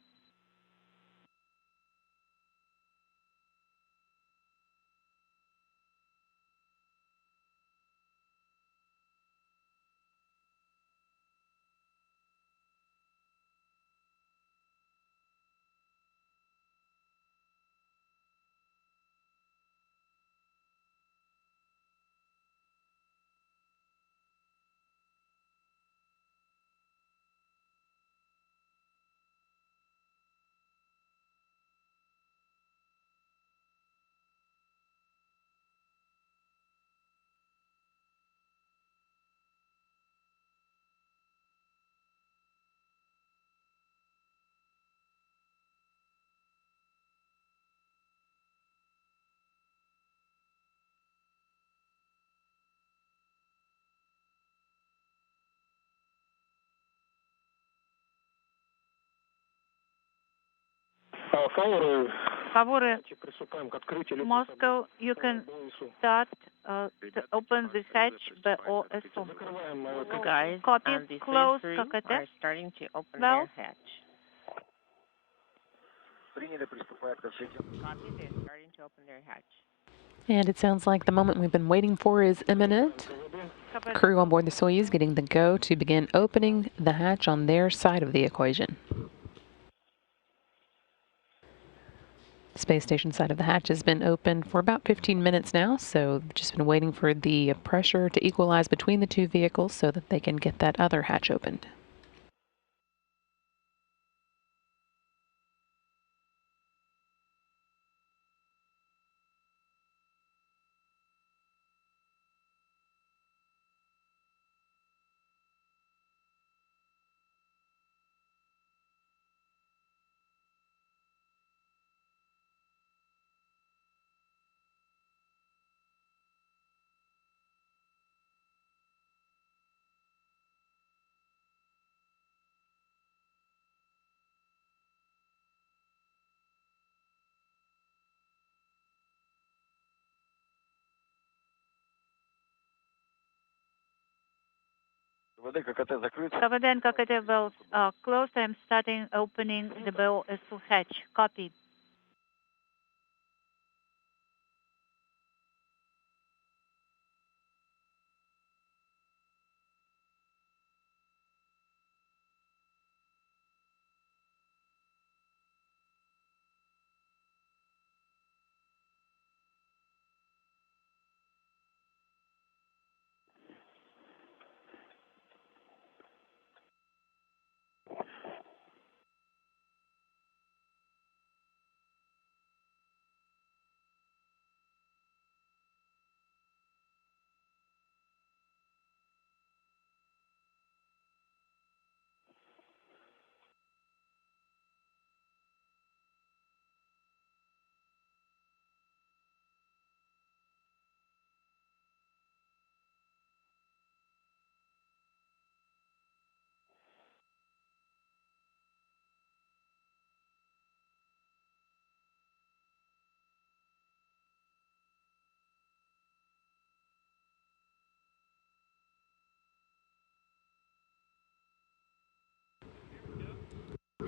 Favore, Moscow, you can start to open the hatch by OSO. Guys, Copy, the close, Soyuz 3 Kakate. are starting to open Well. their hatch. Copy, they're starting to open their hatch. And it sounds like the moment we've been waiting for is imminent. Crew on board the Soyuz getting the go to begin opening the hatch on their side of the equation. The space station side of the hatch has been open for about 15 minutes now, so just been waiting for the pressure to equalize between the two vehicles so that they can get that other hatch opened. Kavadan Kakate valves are closed. I'm starting opening the BOSU hatch. Copy.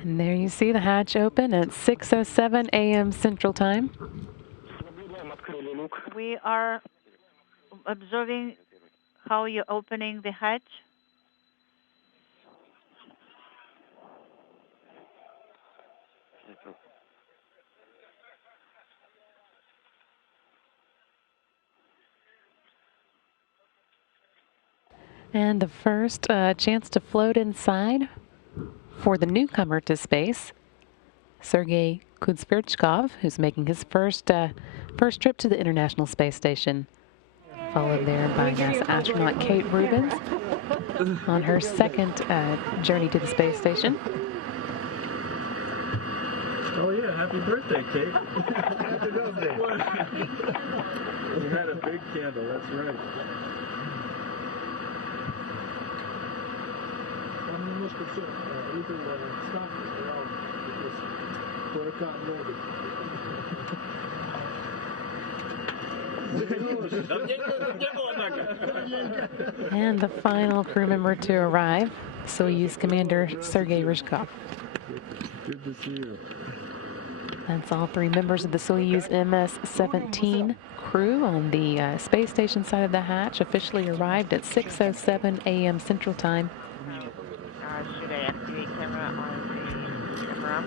And there you see the hatch open at 6:07 a.m. Central Time. We are observing how you're opening the hatch. And the first chance to float inside for the newcomer to space, Sergei Kuzbirchkov, who's making his first trip to the International Space Station, followed there by NASA astronaut Kate Rubins on her second journey to the space station. Oh yeah, happy birthday, Kate. Happy birthday. You had a big candle, that's right. And the final crew member to arrive, Soyuz Commander Sergei Ryzhkov. Good to see you. That's all three members of the Soyuz MS-17 crew on the space station side of the hatch, officially arrived at 6:07 a.m. Central Time. Should I activate camera on the MRAM?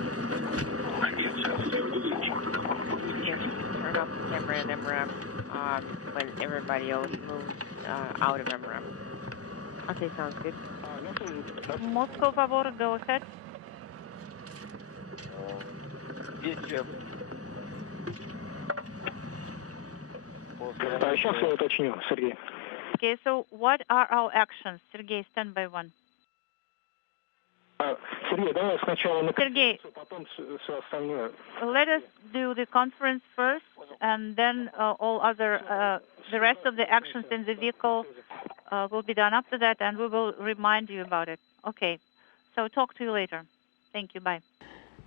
Yes, turn off the camera in MRAM when everybody else moves out of MRAM. Okay, sounds good. Moscow, favor, go ahead. Сейчас я уточню, Сергей. Okay, so what are our actions? Sergei, stand by one. Сергей, давай сначала на Sergei, потом все остальное. let us do the conference first, and then all other, the rest of the actions in the vehicle will be done after that, and we will remind you about it. Okay, so talk to you later. Thank you, bye.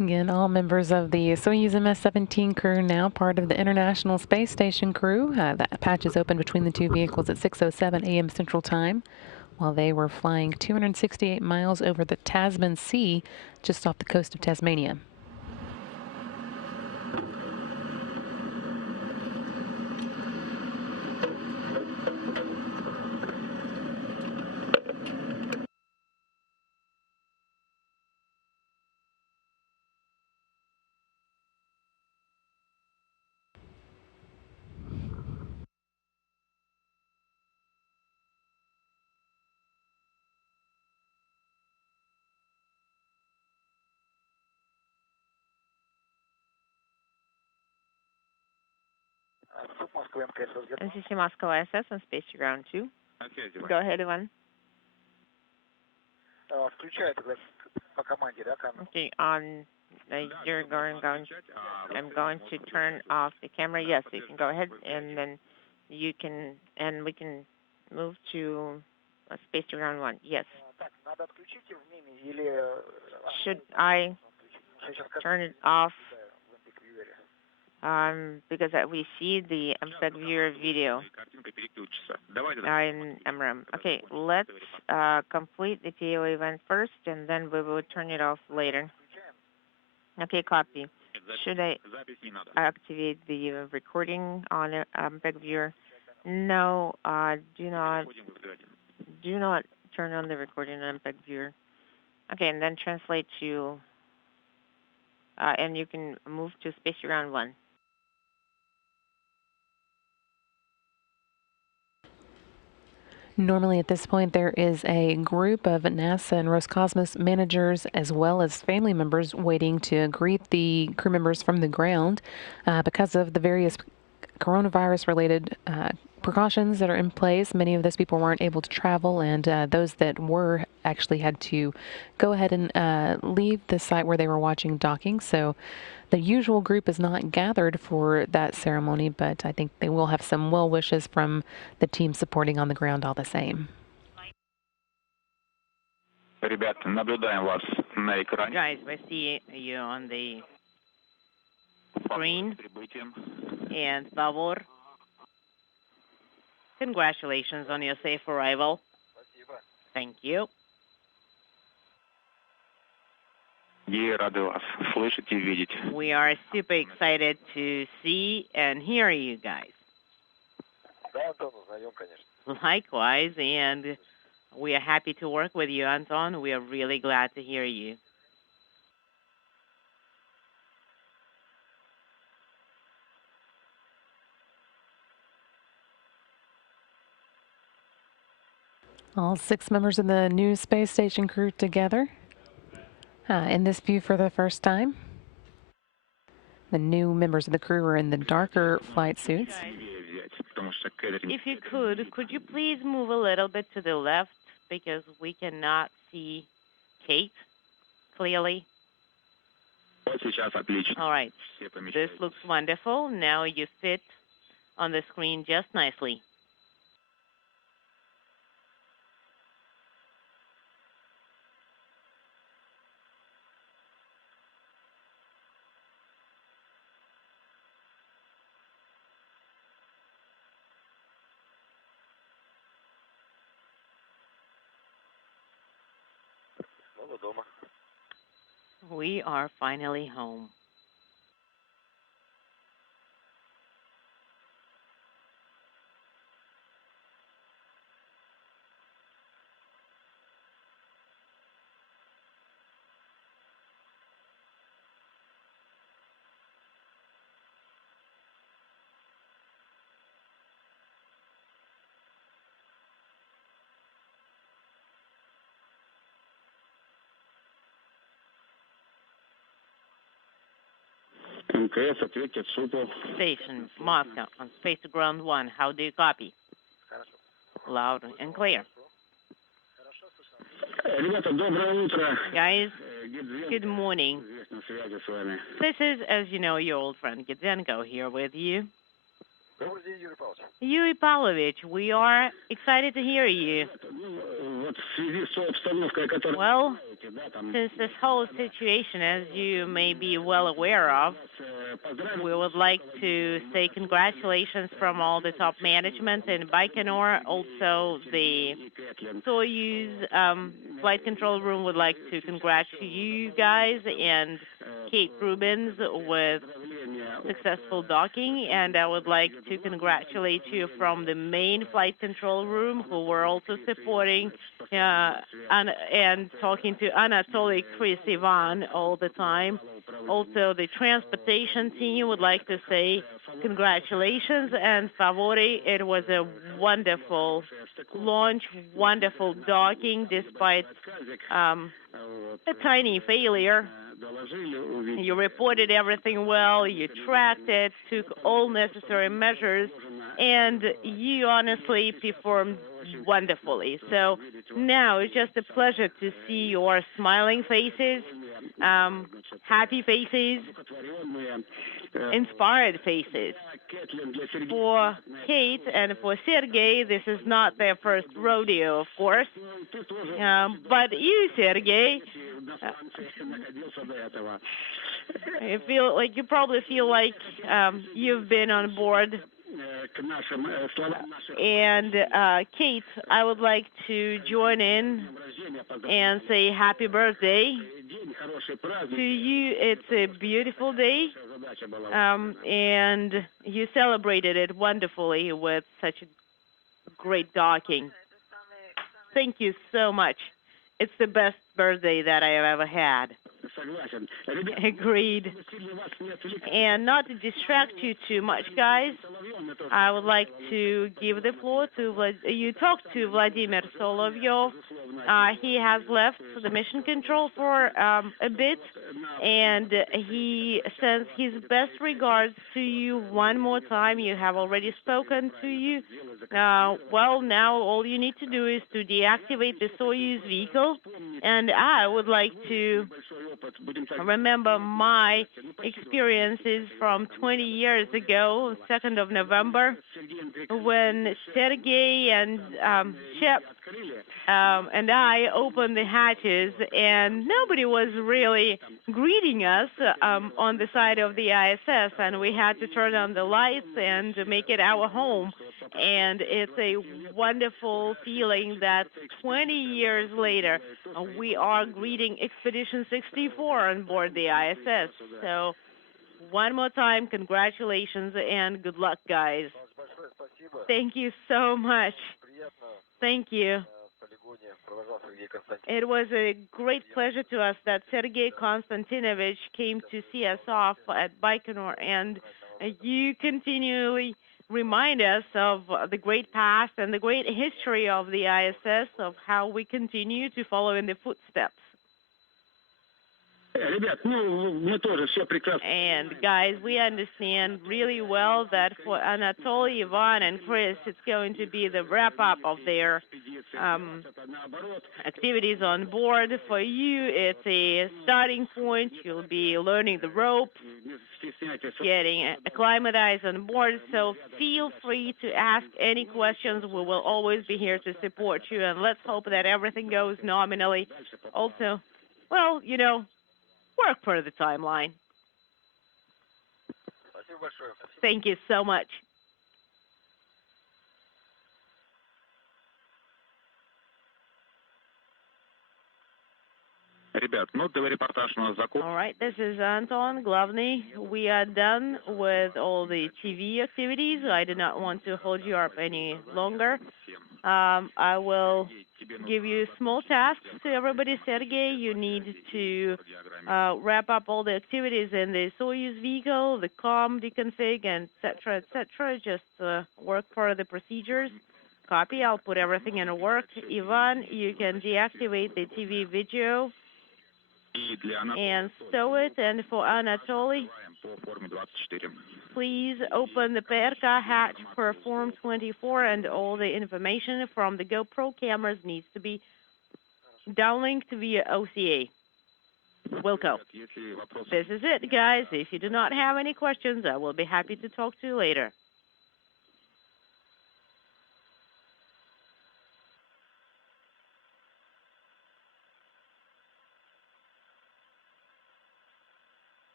Again, all members of the Soyuz MS-17 crew now part of the International Space Station crew. That patch is open between the two vehicles at 6:07 a.m. Central Time, while they were flying 268 miles over the Tasman Sea, just off the coast of Tasmania. This is Moscow ISS on Space to Ground 2. Go ahead, Ivan. Okay, you're going, I'm going to turn off the camera. Yes, you can go ahead, and then we can move to Space to Ground 1. Yes. Should I turn it off? Because we see the MPEG viewer video in MRAM. Okay, let's complete the PO event first, and then we will turn it off later. Okay, copy. Should I activate the recording on MPEG viewer? No, do not turn on the recording on MPEG viewer. Okay, and then translate to, and you can move to Space Ground 1. Normally at this point there is a group of NASA and Roscosmos managers as well as family members waiting to greet the crew members from the ground. Because of the various coronavirus-related precautions that are in place, many of those people weren't able to travel, and those that were actually had to go ahead and leave the site where they were watching docking. So the usual group is not gathered for that ceremony, but I think they will have some well wishes from the team supporting on the ground all the same. Guys, we see you on the screen. And Pavor, congratulations on your safe arrival. Thank you. We are super excited to see and hear you guys. Likewise, and we are happy to work with you, Anton. We are really glad to hear you. All 6 members of the new space station crew together in this view for the first time. The new members of the crew are in the darker flight suits. If you could you please move a little bit to the left because we cannot see Kate clearly? All right. This looks wonderful. Now you fit on the screen just nicely. We are finally home. Station, Moscow, on Space to Ground 1. How do you copy? Loud and clear. Guys, good morning. This is, as you know, your old friend Gidzenko here with you. Yuri Pavlovich, we are excited to hear you. Well, since this whole situation, as you may be well aware of, we would like to say congratulations from all the top management in Baikonur. Also, the Soyuz flight control room would like to congratulate you guys and Kate Rubins with successful docking, and I would like to congratulate you from the main flight control room, who were also supporting and talking to Anatoly, Chris, Ivan all the time. Also, the transportation team would like to say congratulations and favori. It was a wonderful launch, wonderful docking, despite a tiny failure. You reported everything well, you tracked it, took all necessary measures, and you honestly performed wonderfully. So now it's just a pleasure to see your smiling faces, happy faces, inspired faces. For Kate and for Sergey, this is not their first rodeo, of course. But you, Sergey, you probably feel like you've been on board. And Kate, I would like to join in and say happy birthday to you. It's a beautiful day, and you celebrated it wonderfully with such a great docking. Thank you so much. It's the best birthday that I have ever had. Agreed. And not to distract you too much, guys, I would like to give the floor to you talked to Vladimir Solovyov. He has left the mission control for a bit, and he sends his best regards to you one more time. You have already spoken to you. Well, now all you need to do is to deactivate the Soyuz vehicle, and I would like to remember my experiences from 20 years ago, 2nd of November, when Sergey and Shep and I opened the hatches, and nobody was really greeting us on the side of the ISS, and we had to turn on the lights and make it our home. And it's a wonderful feeling that 20 years later, we are greeting Expedition 64 on board the ISS. So one more time, congratulations and good luck, guys. Thank you so much. Thank you. It was a great pleasure to us that Sergei Konstantinovich came to see us off at Baikonur, and you continually remind us of the great past and the great history of the ISS, of how we continue to follow in the footsteps. And guys, we understand really well that for Anatoly, Ivan, and Chris, it's going to be the wrap-up of their activities on board. For you, it's a starting point. You'll be learning the ropes, getting acclimatized on board. So feel free to ask any questions. We will always be here to support you, and let's hope that everything goes nominally. Also, well, you know, work for the timeline. Thank you so much. All right, this is Anton Glavny. We are done with all the TV activities. I do not want to hold you up any longer. I will give you small tasks to everybody. Sergey, you need to wrap up all the activities in the Soyuz vehicle, the COM deconfig, and et cetera. Just work for the procedures. Copy. I'll put everything in work. Ivan, you can deactivate the TV video and stow it. And for Anatoly, please open the PRK hatch for Form 24, and all the information from the GoPro cameras needs to be downlinked via OCA. Wilco. This is it, guys. If you do not have any questions, I will be happy to talk to you later.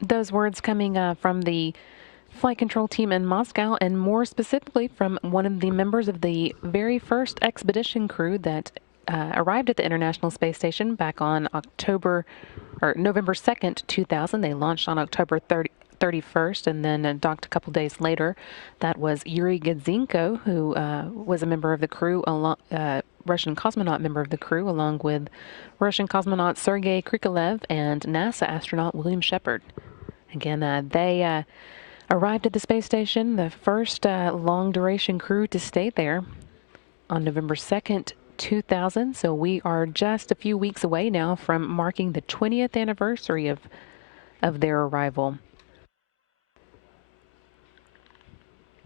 Those words coming from the flight control team in Moscow, and more specifically from one of the members of the very first expedition crew that arrived at the International Space Station back on November 2nd, 2000. They launched on October 31st and then docked a couple days later. That was Yuri Gudzinko, who was a member of the crew, Russian cosmonaut member of the crew, along with Russian cosmonaut Sergei Krikalev and NASA astronaut William Shepard. Again, they arrived at the space station, the first long-duration crew to stay there, on November 2nd, 2000. So we are just a few weeks away now from marking the 20th anniversary of their arrival.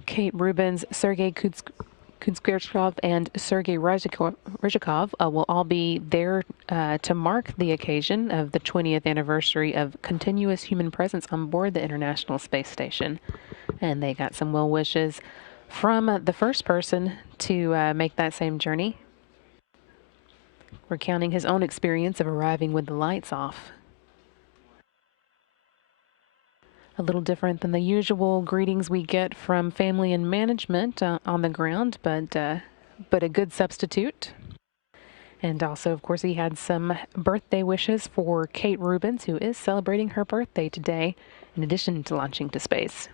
Kate Rubins, Sergei Kuznetsov, and Sergei Ryzhikov will all be there to mark the occasion of the 20th anniversary of continuous human presence on board the International Space Station. And they got some well wishes from the first person to make that same journey, recounting his own experience of arriving with the lights off. A little different than the usual greetings we get from family and management on the ground, but a good substitute. And also, of course, he had some birthday wishes for Kate Rubins, who is celebrating her birthday today, in addition to launching to space.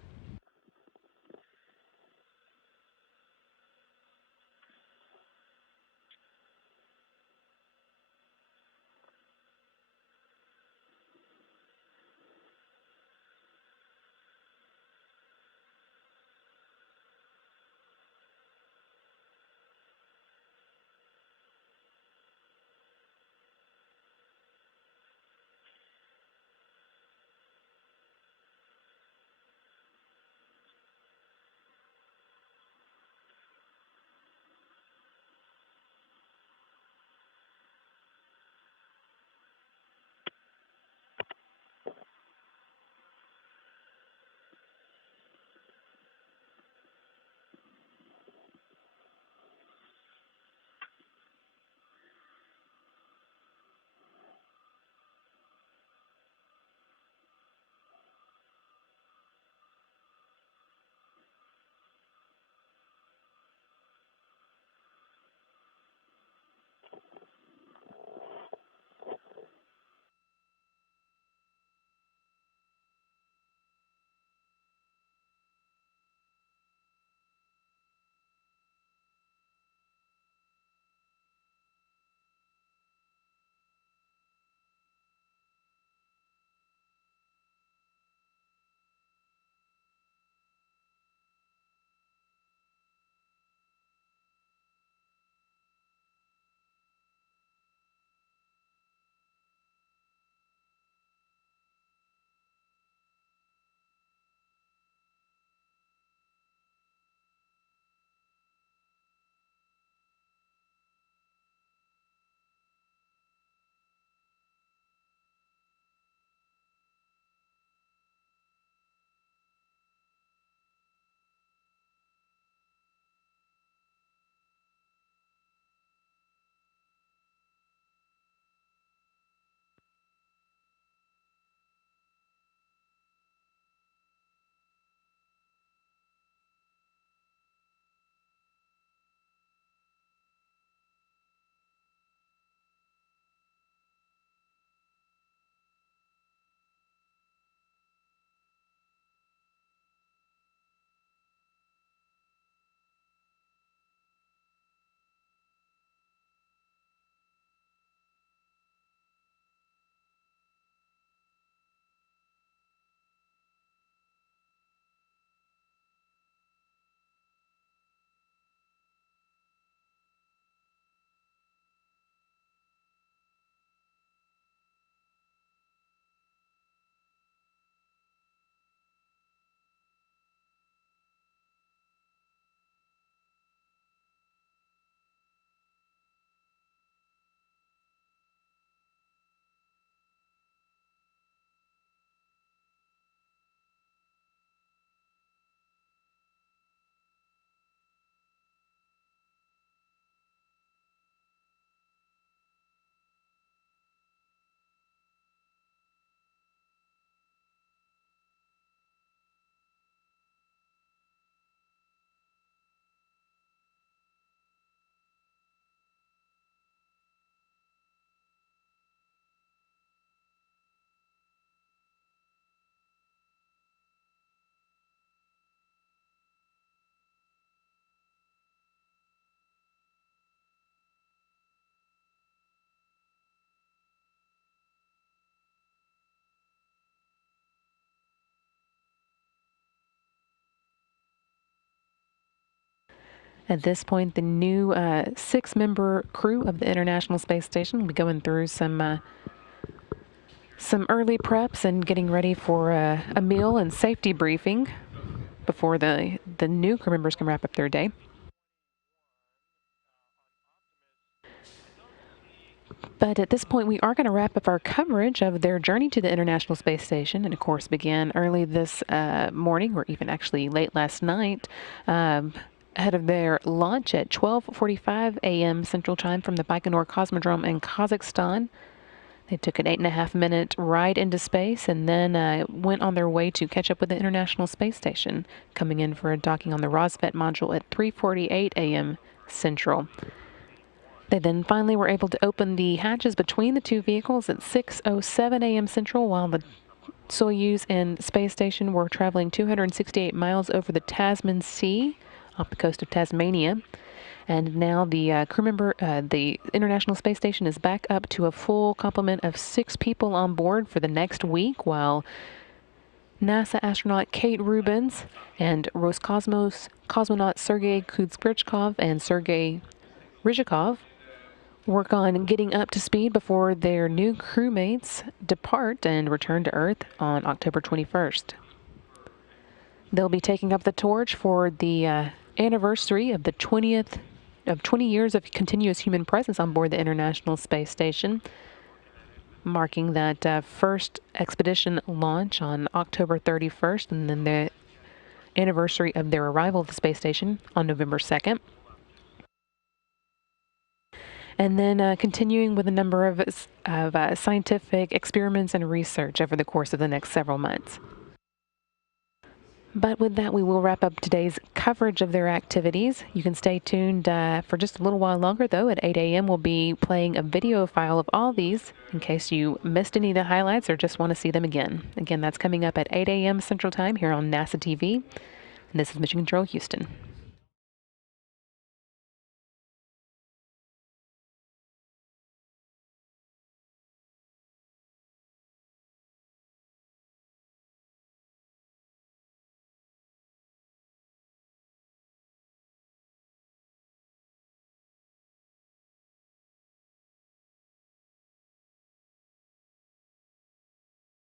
At this point, the new 6-member crew of the International Space Station will be going through some early preps and getting ready for a meal and safety briefing before the new crew members can wrap up their day. But at this point, we are going to wrap up our coverage of their journey to the International Space Station, and of course began early this morning, or even actually late last night, ahead of their launch at 12:45 a.m. Central Time from the Baikonur Cosmodrome in Kazakhstan. They took an 8.5-minute ride into space and then went on their way to catch up with the International Space Station, coming in for a docking on the Rosvet module at 3:48 a.m. Central. They then finally were able to open the hatches between the two vehicles at 6:07 a.m. Central, while the Soyuz and space station were traveling 268 miles over the Tasman Sea off the coast of Tasmania. And now the the International Space Station is back up to a full complement of 6 people on board for the next week, while NASA astronaut Kate Rubins and Roscosmos cosmonaut Sergei Kuzbrichkov and Sergei Ryzhikov work on getting up to speed before their new crewmates depart and return to Earth on October 21st. They'll be taking up the torch for the anniversary of the 20 years of continuous human presence on board the International Space Station, marking that first expedition launch on October 31st, and then the anniversary of their arrival at the space station on November 2nd. And then continuing with a number of scientific experiments and research over the course of the next several months. But with that, we will wrap up today's coverage of their activities. You can stay tuned for just a little while longer, though. At 8 a.m., we'll be playing a video file of all these in case you missed any of the highlights or just want to see them again. Again, that's coming up at 8 a.m. Central Time here on NASA TV. And this is Mission Control Houston.